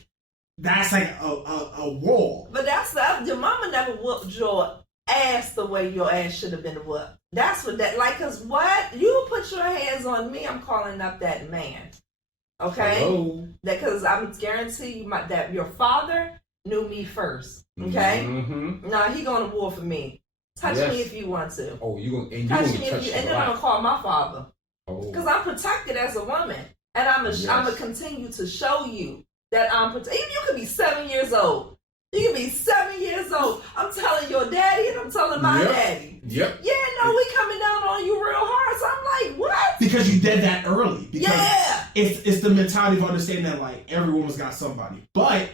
that's like a wall. But that's your mama never whooped your ass the way your ass should have been whooped. That's what that like. Cause what you put your hands on me, I'm calling up that man. Okay. Hello. That because I'm guarantee you that your father knew me first. Okay. Mm-hmm. Now he going to war for me. Touch me if you want to. Oh, you gonna touch me if you, and then I'm gonna call my father. Because I'm protected as a woman, and I'm gonna continue to show you that I'm protected. Even you could be 7 years old. You can be 7 years old. I'm telling your daddy, and I'm telling my daddy. Yep. Yeah, no, we coming down on you real hard. So I'm like, what? Because you did that early. Because it's the mentality of understanding that like every woman's got somebody, but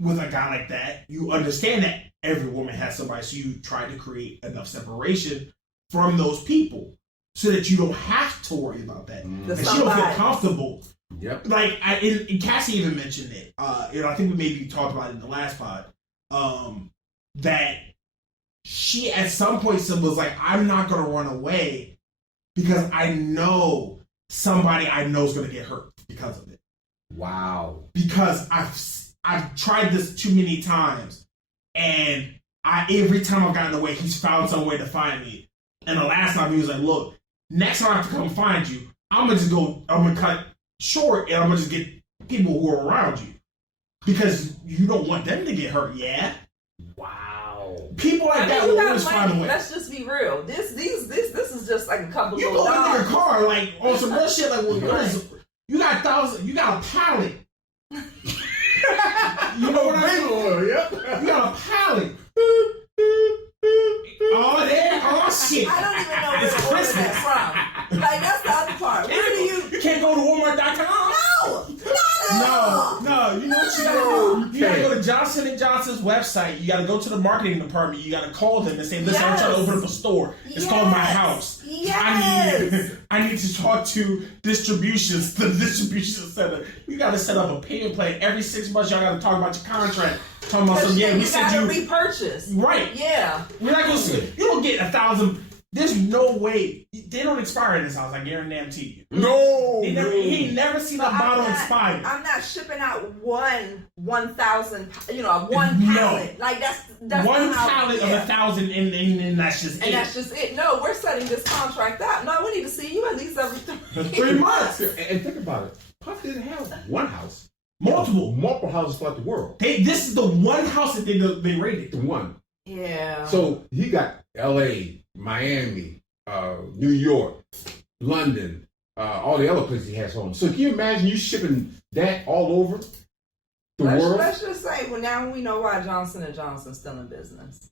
with a guy like that, you understand that every woman has somebody, so you try to create enough separation from those people so that you don't have to worry about that. And she don't feel comfortable. Yep. Like, and Cassie even mentioned it. I think we maybe talked about it in the last pod. That she at some point was like, I'm not going to run away because I know somebody I know is going to get hurt because of it. Wow. Because I've tried this too many times, and every time I've gotten away, he's found some way to find me. And the last time he was like, look, next time I have to come find you, I'm gonna cut short, and I'm gonna just get people who are around you. Because you don't want them to get hurt, yeah? Wow. People like that will always find a way. Let's just be real. This is just like a couple you of go dollars. in your car, like, on some real shit, like, you got a pallet. You know what I mean? Yep. You got a pallet. Oh shit. I don't even know where to order that from. Like, that's the other part. Where do you can't go to Walmart.com? No. You know what you gotta do? You gotta go to Johnson & Johnson's website. You gotta go to the marketing department. You gotta call them and say, listen, I'm trying to open up a store. It's called My House. Yes. I need to talk to the distribution center. You gotta set up a payment plan. Every 6 months, y'all gotta talk about your contract. Talking about some, we said you repurchase. Right. Yeah. We're not gonna see. You don't get 1,000. There's no way. They don't expire in this house. I guarantee you. No. He ain't never seen a bottle expire. I'm not shipping out 1,000. One pallet. Like that's one pallet of 1,000, and that's just it. And that's just it. No, we're setting this contract out. No, we need to see you at least every 3 months. And think about it. Puff didn't have one house. Multiple houses throughout the world. This is the one house that they rated. The one. Yeah. So he got L.A., Miami, New York, London, all the other places he has homes. So can you imagine you shipping that all over the world? Let's just say, well, now we know why Johnson & Johnson's still in business.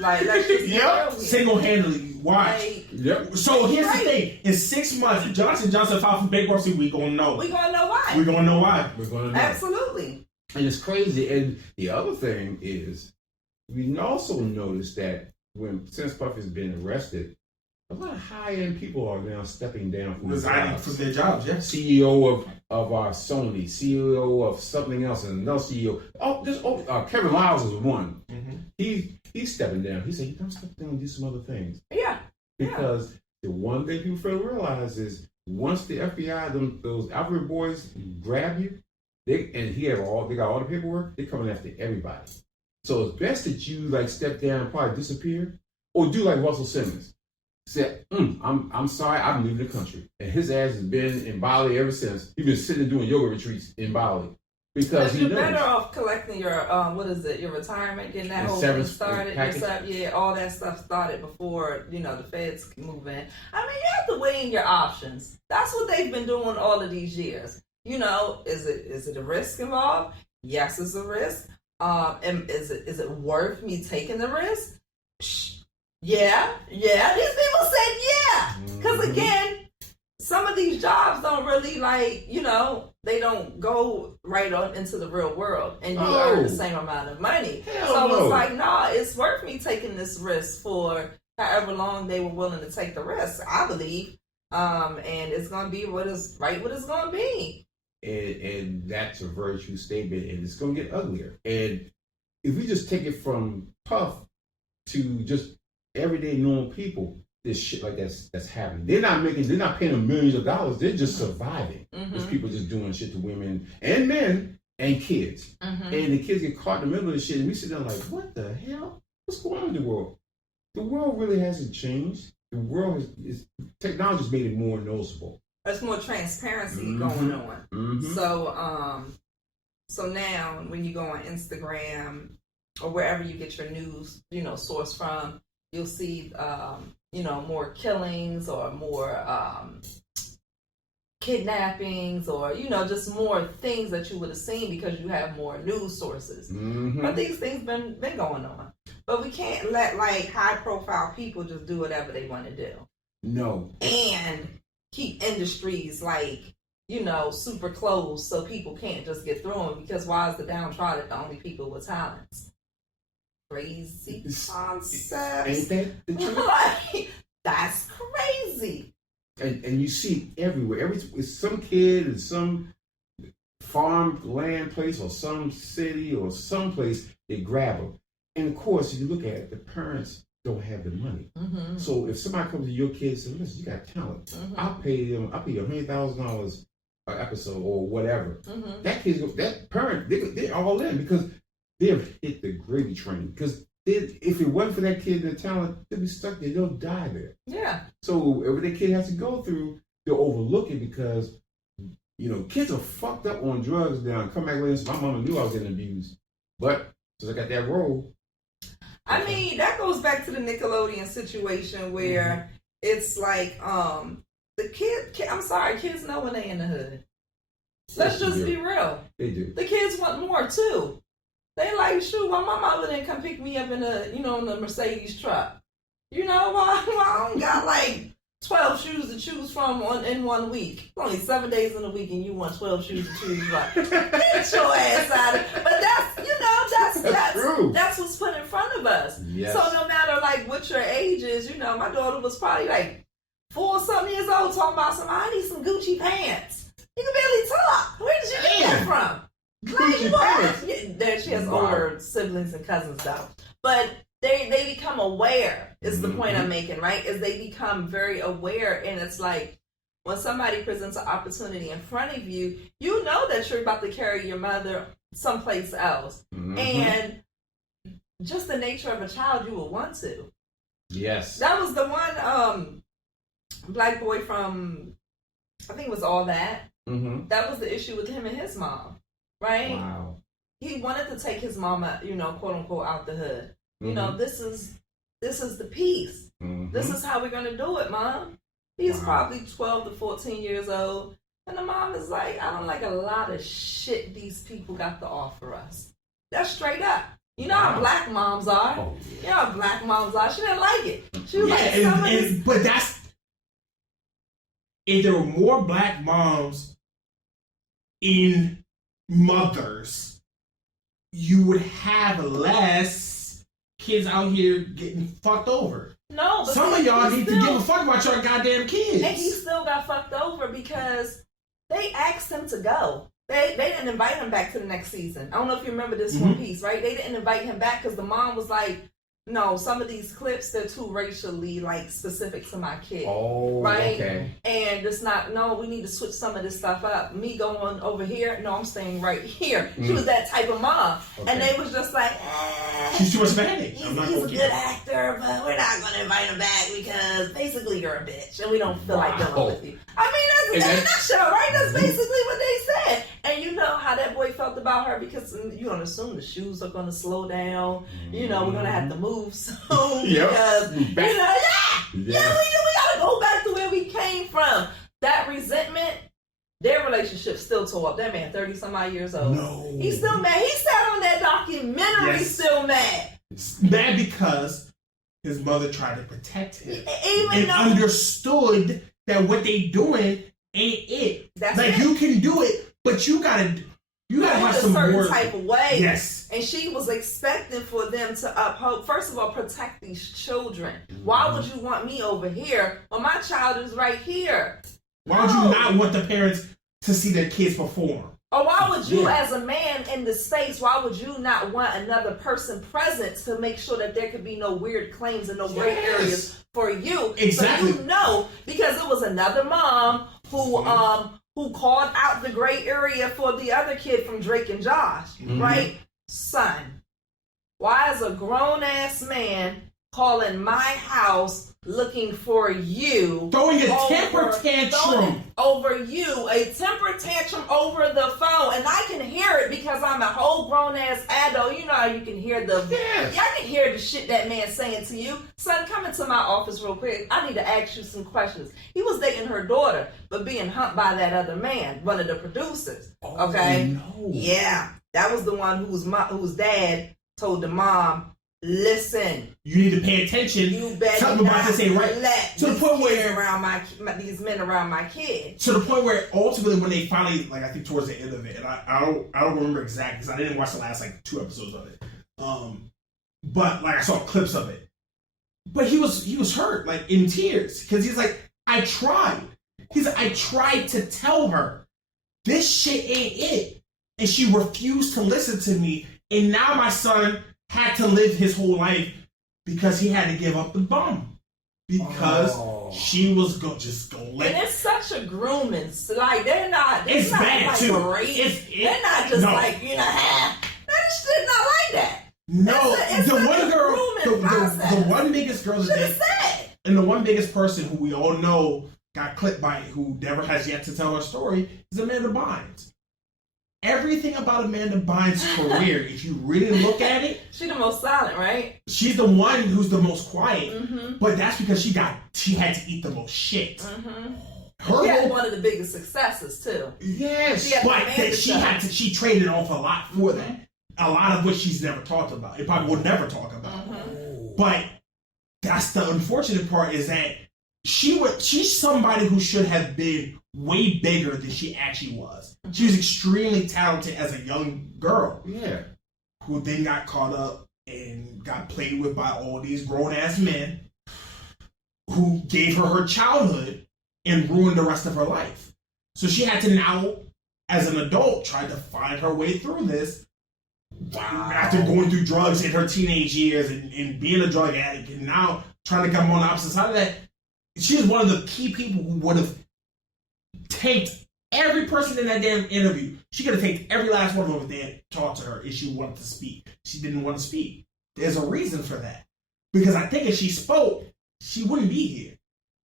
Like, let's just single-handedly. Watch. Yep. So here's the thing. In 6 months, if Johnson & Johnson filed for bankruptcy, we gonna know. We gonna know why. We're gonna know why. We're gonna know. Absolutely. And it's crazy. And the other thing is, we also noticed that since Puff has been arrested, a lot of high-end people are now stepping down from resigning from their jobs. Yeah, CEO of our Sony, CEO of something else, and another CEO. Kevin Lyles is one. Mm-hmm. He's stepping down. He said, "You don't step down and do some other things." Yeah. Because the one thing people fail to realize is once the FBI, those Alphabet boys grab you, they got all the paperwork. They're coming after everybody. So it's best that you like step down, probably disappear, or do like Russell Simmons. Said, I'm sorry, I'm leaving the country. And his ass has been in Bali ever since. He's been sitting there doing yoga retreats in Bali. Because you're better off collecting your your retirement, getting that whole thing started. All that stuff started before, the feds can move in. I mean, you have to weigh in your options. That's what they've been doing all of these years. Is it a risk involved? Yes, it's a risk. And is it worth me taking the risk? Yeah. These people said yeah. Because again, some of these jobs don't really they don't go right on into the real world and you earn the same amount of money. It's like, it's worth me taking this risk for however long they were willing to take the risk, I believe. And it's going to be what it's going to be. And that's a very true statement, and it's going to get uglier. And if we just take it from Puff to just everyday normal people, this shit like that's happening. They're not paying them millions of dollars. They're just surviving. There's people just doing shit to women and men and kids. And the kids get caught in the middle of this shit, and we sit there like, what the hell? What's going on in the world? The world really hasn't changed. The world technology's made it more noticeable. There's more transparency going on. So now when you go on Instagram or wherever you get your news, source from, you'll see, more killings or more kidnappings or, just more things that you would have seen because you have more news sources. But these things been going on. But we can't let high profile people just do whatever they want to do. No. And keep industries super closed so people can't just get through them because why is the downtrodden the only people with talents? Crazy concepts. Ain't that the truth? That's crazy. And you see it everywhere. It's some kid in some farm land place or some city or some place, they grab them. And of course, if you look at it, the parents don't have the money. So if somebody comes to your kid and says, listen, you got talent, I'll pay you $100,000 an episode or whatever. That parent, they're all in because they've hit the gravy train. Because if it wasn't for that kid and the talent, they'll be stuck there. They'll die there. Yeah. So whatever that kid has to go through, they'll overlook it because, kids are fucked up on drugs now. Come back later and say, my mama knew I was getting abused. But since I got that role. I mean, that goes back to the Nickelodeon situation where it's like, the kids know when they in the hood. Let's just be real. They do. The kids want more too. They like, shoot, why my mother didn't come pick me up in in the Mercedes truck? Why I don't got 12 shoes to choose from in 1 week. Only 7 days in a week and you want 12 shoes to choose from. Get your ass out of it. But that's true. That's what's put in front of us. Yes. So no matter what your age is, my daughter was probably 4-something years old talking about I need some Gucci pants. You can barely talk. Where did you get that from? Gucci pants. There she has older siblings and cousins though. But they become aware is the point I'm making, right? Is they become very aware, and it's like when somebody presents an opportunity in front of you, you know that you're about to carry your mother someplace else. And just the nature of a child, you would want to. Yes. That was the one black boy from, I think it was All That. That was the issue with him and his mom, right? Wow. He wanted to take his mama, quote unquote, out the hood. This is the piece. This is how we're gonna do it, Mom. He's probably 12 to 14 years old, and the mom is like, I don't like a lot of shit these people got to offer us. That's straight up. You know how black moms are. Oh, yeah. You know how black moms are. She didn't like it. She was like, but that's if there were more black moms in mothers you would have less kids out here getting fucked over. No, but some of y'all need to give a fuck about your goddamn kids. And he still got fucked over because they asked him to go. They didn't invite him back to the next season. I don't know if you remember this one piece, right? They didn't invite him back because the mom was like, no, some of these clips, they're too racially, like, specific to my kid. Oh, right? okay. And it's not, no, we need to switch some of this stuff up. Me going over here, no, I'm staying right here. She was that type of mom. Okay. And they was just like, she's too much of a headache. He's a good actor, but we're not going to invite him back because basically you're a bitch and we don't feel like dealing with you. I mean, that's in a nutshell, right? That's basically what they said. And you know how that boy felt about her because you're going to assume the shoes are going to slow down. You know, we're going to have to move soon because, you know, we got to go back to where we came from. That resentment, their relationship still tore up. That man, 30-some-odd years old. No. He's still mad. He sat on that documentary still mad. Mad because his mother tried to protect him. Even understood that what they doing ain't it. That's like, you can do it, but you gotta have some certain more type of way. Yes. And she was expecting for them to uphold, first of all, protect these children. Why would you want me over here when my child is right here? Why would you not want the parents to see their kids perform? Or why would you, as a man in the space, why would you not want another person present to make sure that there could be no weird claims and no gray areas for you? Exactly. So you know, because it was another mom who called out the gray area for the other kid from Drake and Josh, right? Son, why is a grown-ass man calling my house looking for you, throwing a temper tantrum over you, a temper tantrum over the phone, and I can hear it because I'm a whole grown ass adult. You know how you can hear I can hear the shit that man's saying to you. Son, come into my office real quick. I need to ask you some questions. He was dating her daughter, but being humped by that other man, one of the producers. Okay, no. Yeah, that was the one whose dad told the mom, listen, you need to pay attention. You better something about this ain't right. To the point where around these men around my kid. To the point where ultimately, when they finally, like, I think towards the end of it, and I don't remember exactly because I didn't watch the last 2 episodes of it. But like I saw clips of it. But he was hurt, like in tears, because he's like, I tried. He's like, I tried to tell her this shit ain't it, and she refused to listen to me, and now my son had to live his whole life because he had to give up the bum because she was just gonna let. And it's such a grooming. Like they're not. It's not bad like too. They're not just like that shit not like that. No, the one girl, the one biggest girl that they said, and the one biggest person who we all know got clipped by it, who never has yet to tell her story, is Amanda Bynes. Everything about Amanda Bynes' career, if you really look at it, she's the most silent, right? She's the one who's the most quiet, but that's because she had to eat the most shit. She had one of the biggest successes too. Yes, but that she traded off a lot for that. A lot of which she's never talked about. It probably will never talk about. But that's the unfortunate part, is that she's somebody who should have been way bigger than she actually was. She was extremely talented as a young girl. Yeah. Who then got caught up and got played with by all these grown-ass men who gave her childhood and ruined the rest of her life. So she had to now, as an adult, try to find her way through this. Wow. After going through drugs in her teenage years and being a drug addict, and now trying to come on the opposite side of that. She's one of the key people who would have tanked every person in that damn interview. She could have taken every last one of them there and talked to her if she wanted to speak. She didn't want to speak. There's a reason for that. Because I think if she spoke, she wouldn't be here.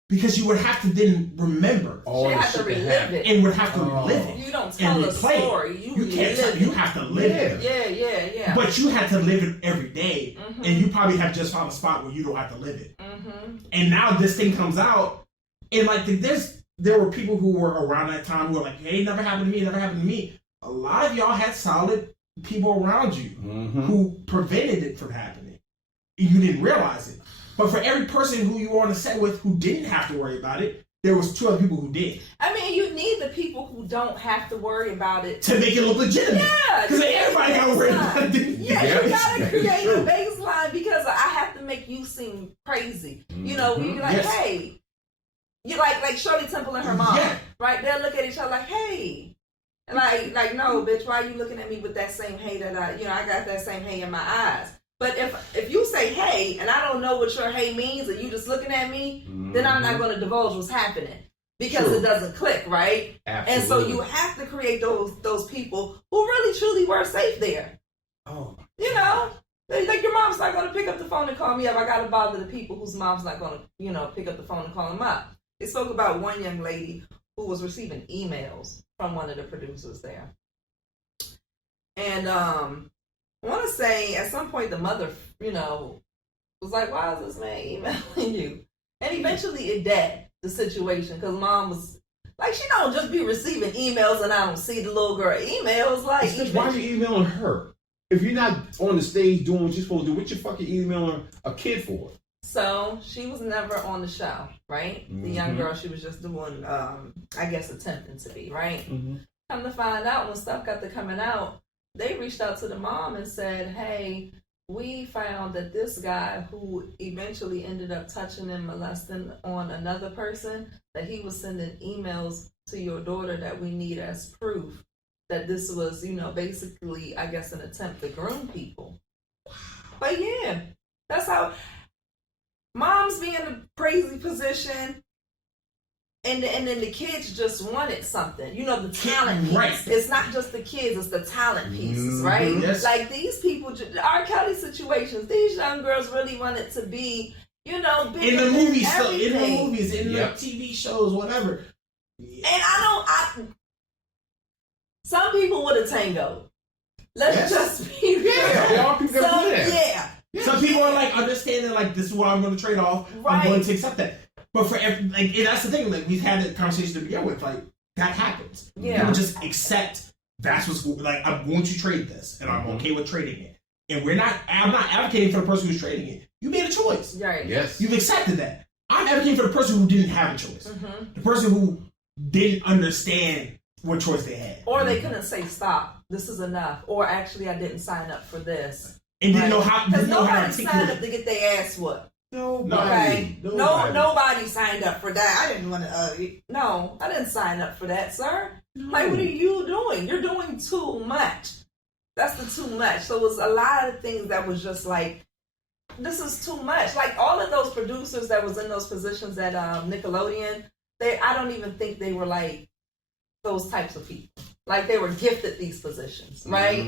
Because you would have to then remember. She had to relive it. And would have to relive it. You don't tell a story. You can't. You have to live it. Yeah. But you had to live it every day. And you probably have just found a spot where you don't have to live it. And now this thing comes out. And like there were people who were around that time who were like, hey, it never happened to me. It never happened to me. A lot of y'all had solid people around you who prevented it from happening. And you didn't realize it. But for every person who you were on the set with who didn't have to worry about it, there was 2 other people who did. I mean, you need the people who don't have to worry about it To make it look legitimate. Yeah. Because everybody got to worry about it. Yeah, you gotta create true. a baseline because I have to make you seem crazy. You know, when you're like, Yes. hey, you like Shirley Temple and her mom, Yeah. right? They'll look at each other like, hey. And like, no, bitch, why are you looking at me with that same hate that I got that same hate in my eyes. But if you say hey, and I don't know what your hey means, and you just looking at me, then I'm not going to divulge what's happening because True. it doesn't click, right? Absolutely. And so you have to create those people who really truly were safe there. Oh. You know, like your mom's not going to pick up the phone and call me up. I got to bother the people whose mom's not going to, pick up the phone and call them up. They spoke about one young lady who was receiving emails from one of the producers there. And I want to say at some point the mother, was like, why is this man emailing you? And eventually it dead the situation because mom was like, she don't just be receiving emails and I don't see the little girl emails. Like, Why are you emailing her? If you're not on the stage doing what you're supposed to do, what you fucking emailing a kid for? So she was never on the show, right? The young girl, she was just doing, I guess, attempting to be, right? Come to find out, when stuff got to coming out, they reached out to the mom and said, hey, we found that this guy who eventually ended up touching and molesting on another person, that he was sending emails to your daughter that we need as proof that this was, basically, I guess, an attempt to groom people. But yeah, that's how moms be in a crazy position. And then the kids just wanted something. The talent piece. Right. It's not just the kids, it's the talent pieces, right? Yes. Like these people, R. Kelly situations, these young girls really wanted to be, bigger In the movies, everything. in the TV shows, whatever. And some people would have tangoed. Let's just be real. Yeah, there are people that do that. Yeah. Some people are like understanding, like, this is what I'm going to trade off. Right. I'm going to accept that. But for and that's the thing. Like, we've had a conversation to begin with. Like, that happens. Yeah. People just accept that's what's like. I'm going to trade this, and I'm okay with trading it. And I'm not advocating for the person who's trading it. You made a choice. Right. Yes. You've accepted that. I'm advocating for the person who didn't have a choice. The person who didn't understand what choice they had, Or they couldn't say stop. This is enough. Or actually, I didn't sign up for this. and didn't know how. Because Didn't know how to nobody signed up articulate. to get their ass whooped. Nobody. Okay. Nobody signed up for that. I didn't want to. No, I didn't sign up for that, sir. Like, what are you doing? You're doing too much. That's the too much. So it was a lot of things that was just like, this is too much. Like all of those producers that was in those positions at Nickelodeon, I don't even think they were like those types of people. Like they were gifted these positions, right?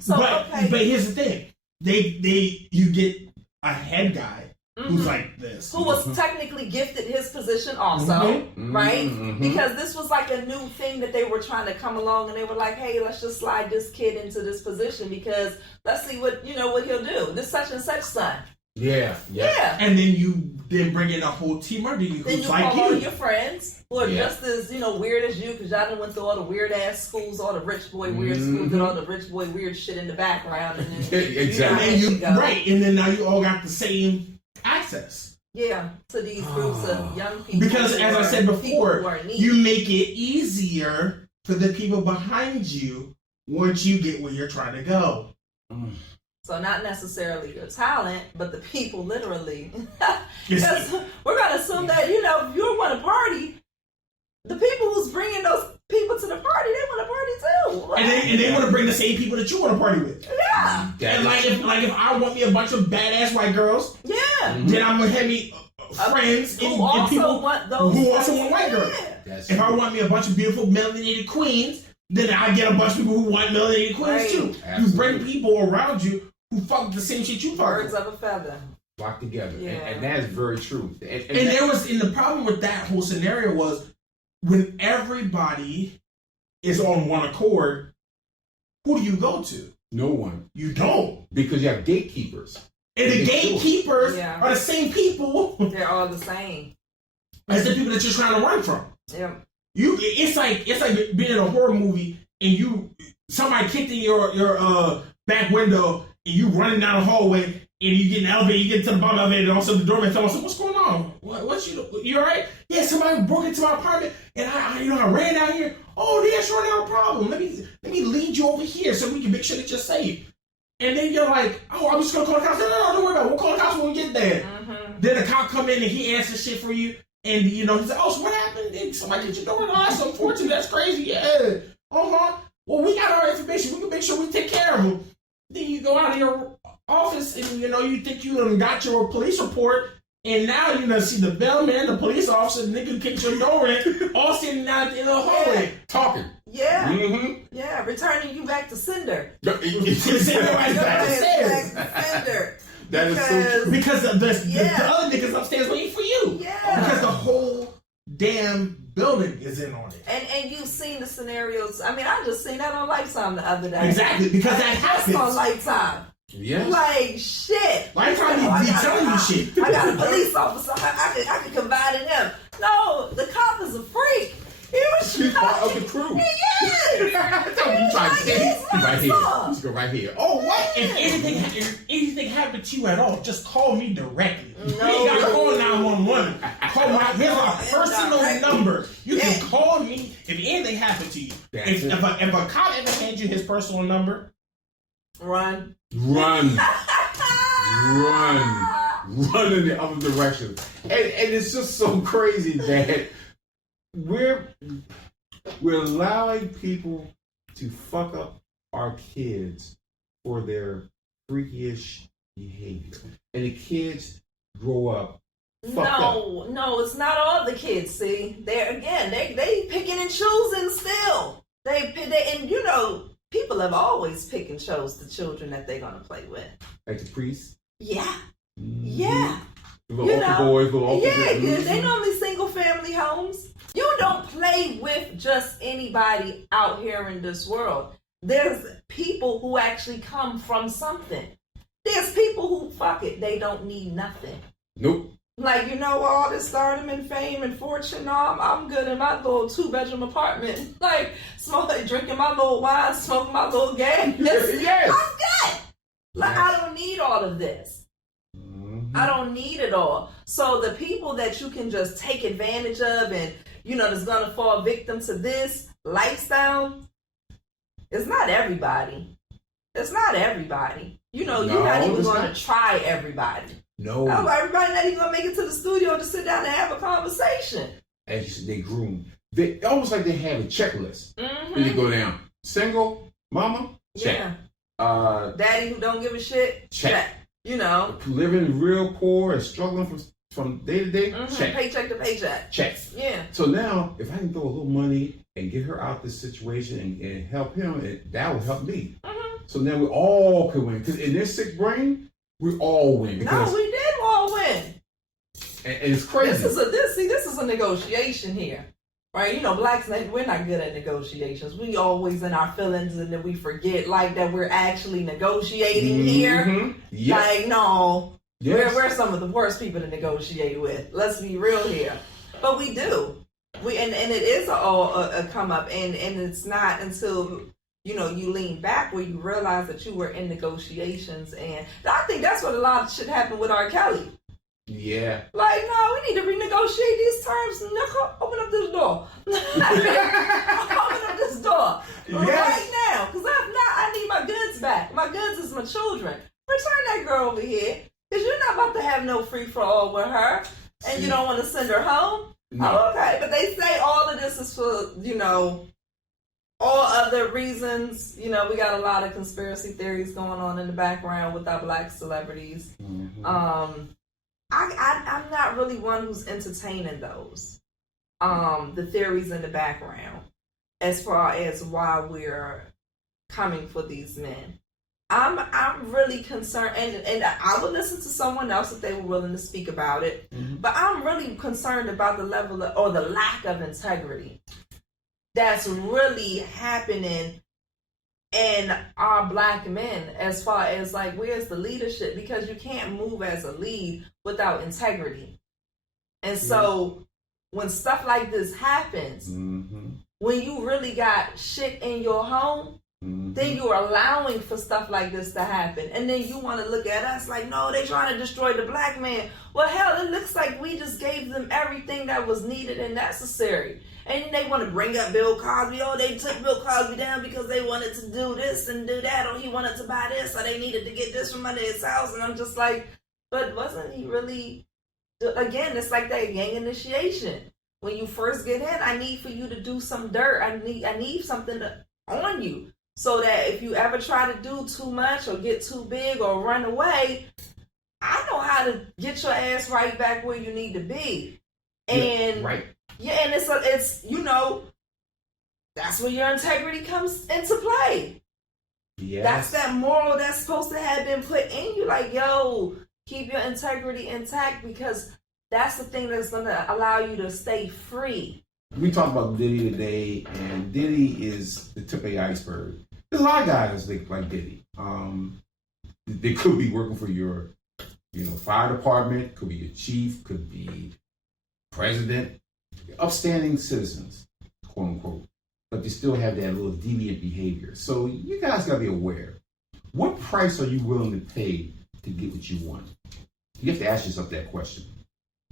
So But here's the thing: you get a head guy who's like this, who was technically gifted his position also, right? Because this was like a new thing that they were trying to come along, and they were like, "Hey, let's just slide this kid into this position because let's see what what he'll do. This such and such son." Yeah. And then you bring in a whole team under you Then who's you like call all you. your friends who are just as weird as you, because y'all done went through all the weird ass schools, all the rich boy weird schools, and all the rich boy weird shit in the background, and then Exactly. And then and then now you all got the same access. Yeah, to these groups of young people. Because as I said before, you you make it easier for the people behind you once you get where you're trying to go. So not necessarily your talent, but the people literally. Yes. Because we're gonna assume that if you want to party, the people who's bringing those people to the party, they want to party too. Right? And they want to bring the same people that you want to party with. Yeah. And if I want me a bunch of badass white girls, Yeah. then I'm gonna have me friends Who and also people want those. who also want white girls. Yeah. If I want me a bunch of beautiful melanated queens, then I get a bunch of people who want melanated queens Right. too. Absolutely. You bring people around you who fuck the same shit you fuck Birds with. of a feather. Flock together. Yeah. And that is very true. And The problem with that whole scenario was when everybody is on one accord, who do you go to? no one. You don't. Because you have gatekeepers. And the gatekeepers Yeah. are the same people They're all the same. as the people that you're trying to run from. Yeah. It's like being in a horror movie and somebody kicked in your back window and you running down the hallway and you get in the elevator, you get to the bottom of it, and all of a sudden the doorman tells us, "What's going on?" what you all right? Yeah, somebody broke into my apartment, and I ran out here. Oh, yeah, sure, not a problem. Let me lead you over here so we can make sure that you're safe. And then you're like, oh, I'm just gonna call the cops. No, don't worry about it. We'll call the cops when we get there. Mm-hmm. Then the cop come in and he answers shit for you, and he said, oh, so what happened? And somebody get your door. Oh, that's unfortunate. That's crazy. Yeah. Well, we got our information. We can make sure we take care of them. Then you go out of your office and you think you done got your police report, and now you done see the bellman, the police officer, the nigga kicked your door in, all sitting out in the hallway talking. Yeah. Mm-hmm. Yeah, returning you back to scinder. Back to Cinder. That is so true. Because the other niggas upstairs waiting for you. Yeah. Because the whole damn building is in on it. And you've seen the scenarios. I mean, I just seen that on Lifetime the other day. Exactly, because that happens. on Lifetime. Yeah. Like, shit. Lifetime be telling you shit. I got a police officer. I can confide in him. No, the cop is a freak. He was He's part of the crew. He is. You trying to get right here. Let's go right here. Oh, what? If anything happened to you at all, just call me directly. No. You ain't got to call 911. Here's my personal number. You can call me if anything happened to you. If a cop ever hands you his personal number, run in the other direction. And it's just so crazy that we're allowing people to fuck up our kids for their freakish behavior, and the kids grow up fucked up. No, it's not all the kids. See, they picking and choosing still. And people have always picked and chose the children that they're gonna play with. Like the priests. Yeah. Mm-hmm. Yeah. The little boys, They normally single family homes. You don't play with just anybody out here in this world. There's people who actually come from something. There's people who, fuck it, they don't need nothing. Nope. Like, all this stardom and fame and fortune, I'm good in my little 2-bedroom apartment. Like, drinking my little wine, smoking my little gas. Yes. I'm good. Like, I don't need all of this. I don't need it all. So the people that you can just take advantage of and, that's going to fall victim to this lifestyle, it's not everybody. It's not everybody. You're not even going to try everybody. No. Everybody not even going to make it to the studio to sit down and have a conversation. As they groom. They almost like they have a checklist. Mm-hmm. When they go down. Single, mama, check. Yeah. Daddy who don't give a shit, check. Living real poor and struggling from day to day, check. Paycheck to paycheck. Check. Yeah. So now, if I can throw a little money and get her out this situation and help him, that will help me. Mm-hmm. So now we all can win. Because in this sick brain, we all win. No, we did all win. And it's crazy. This is a negotiation here. Right? Blacks, we're not good at negotiations. We always in our feelings, and then we forget that we're actually negotiating here. Yes. Like, no. Yes. We're some of the worst people to negotiate with. Let's be real here. But we do. And it is a come up, and it's not until you lean back where you realize that you were in negotiations. And I think that's what a lot of shit happened with R. Kelly. Yeah. Like, no, we need to renegotiate these terms. Open up this door. Open up this door. Right now. Because I need my goods back. My goods is my children. Return that girl over here. Because you're not about to have no free-for-all with her. And you don't want to send her home? No. Oh, okay. But they say all of this is for, all other reasons. We got a lot of conspiracy theories going on in the background with our black celebrities. Mm-hmm. I'm not really one who's entertaining those. The theories in the background as far as why we're coming for these men. I'm really concerned, and I would listen to someone else if they were willing to speak about it. Mm-hmm. But I'm really concerned about the level or the lack of integrity that's really happening in our black men, as far as where's the leadership? Because you can't move as a lead without integrity. And so when stuff like this happens, when you really got shit in your home, then you're allowing for stuff like this to happen. And then you want to look at us like, no, they're trying to destroy the black man. Well, hell, it looks like we just gave them everything that was needed and necessary. And they want to bring up Bill Cosby. Oh, they took Bill Cosby down because they wanted to do this and do that, or he wanted to buy this, or they needed to get this from under his house. And I'm just like, but wasn't he really? Again, it's like that gang initiation. When you first get in, I need for you to do some dirt. I need something on you, so that if you ever try to do too much or get too big or run away, I know how to get your ass right back where you need to be. And yeah, right. Yeah, and it's you know, that's where your integrity comes into play. Yes. That's that moral that's supposed to have been put in you. Like, yo, keep your integrity intact, because that's the thing that's going to allow you to stay free. We talked about Diddy today, and Diddy is the tip of the iceberg. There's a lot of guys like Diddy. They could be working for your, fire department, could be your chief, could be president, upstanding citizens, quote unquote, but they still have that little deviant behavior. So you guys gotta be aware. What price are you willing to pay to get what you want? You have to ask yourself that question.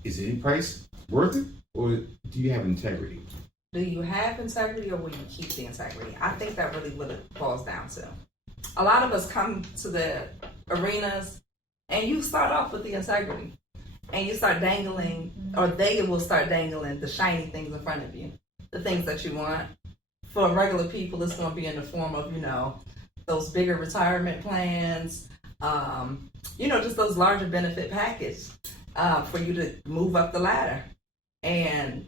Is any price worth it, or do you have integrity? Do you have integrity, or will you keep the integrity? I think that really what it boils down to. A lot of us come to the arenas and you start off with the integrity. And you start dangling, or they will start dangling the shiny things in front of you, the things that you want. For regular people, it's going to be in the form of, those bigger retirement plans, just those larger benefit packages for you to move up the ladder. And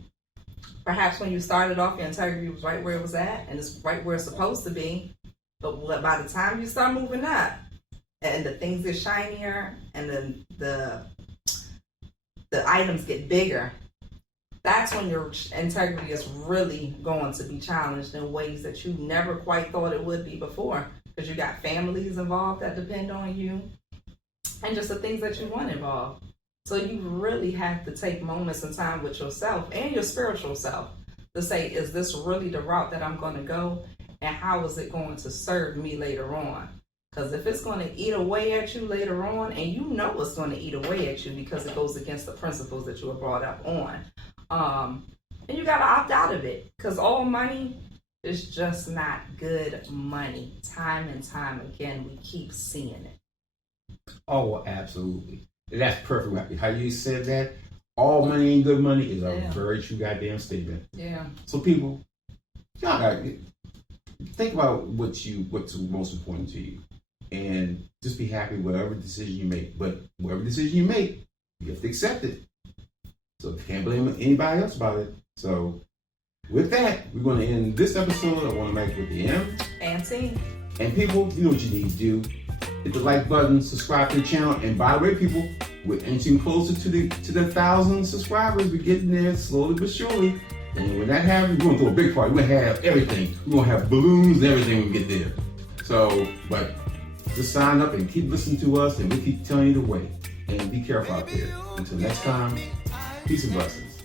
perhaps when you started off, your integrity was right where it was at, and it's right where it's supposed to be. But by the time you start moving up, and the things get shinier, and the items get bigger, that's when your integrity is really going to be challenged in ways that you never quite thought it would be before, because you got families involved that depend on you, and just the things that you want involved. So you really have to take moments in time with yourself and your spiritual self to say, is this really the route that I'm going to go, and how is it going to serve me later on? Because if it's going to eat away at you later on, and you know it's going to eat away at you because it goes against the principles that you were brought up on, and you got to opt out of it, because all money is just not good money. Time and time again, we keep seeing it. Oh, absolutely. That's perfect. How you said that, all money ain't good money, is a very true goddamn statement. Yeah. So people, y'all got think about what's most important to you. And just be happy with whatever decision you make. But whatever decision you make, you have to accept it. So you can't blame anybody else about it. So with that, we're going to end this episode of One Night with the M. And T. And people, you know what you need to do. Hit the like button, subscribe to the channel. And by the way, people, we're inching closer to the 1,000 subscribers. We're getting there slowly but surely. And when that happens, we're going to throw a big party. We're going to have everything. We're going to have balloons and everything when we get there. So, but just sign up and keep listening to us, and we'll keep telling you the way. And be careful out there. Until next time, peace and blessings.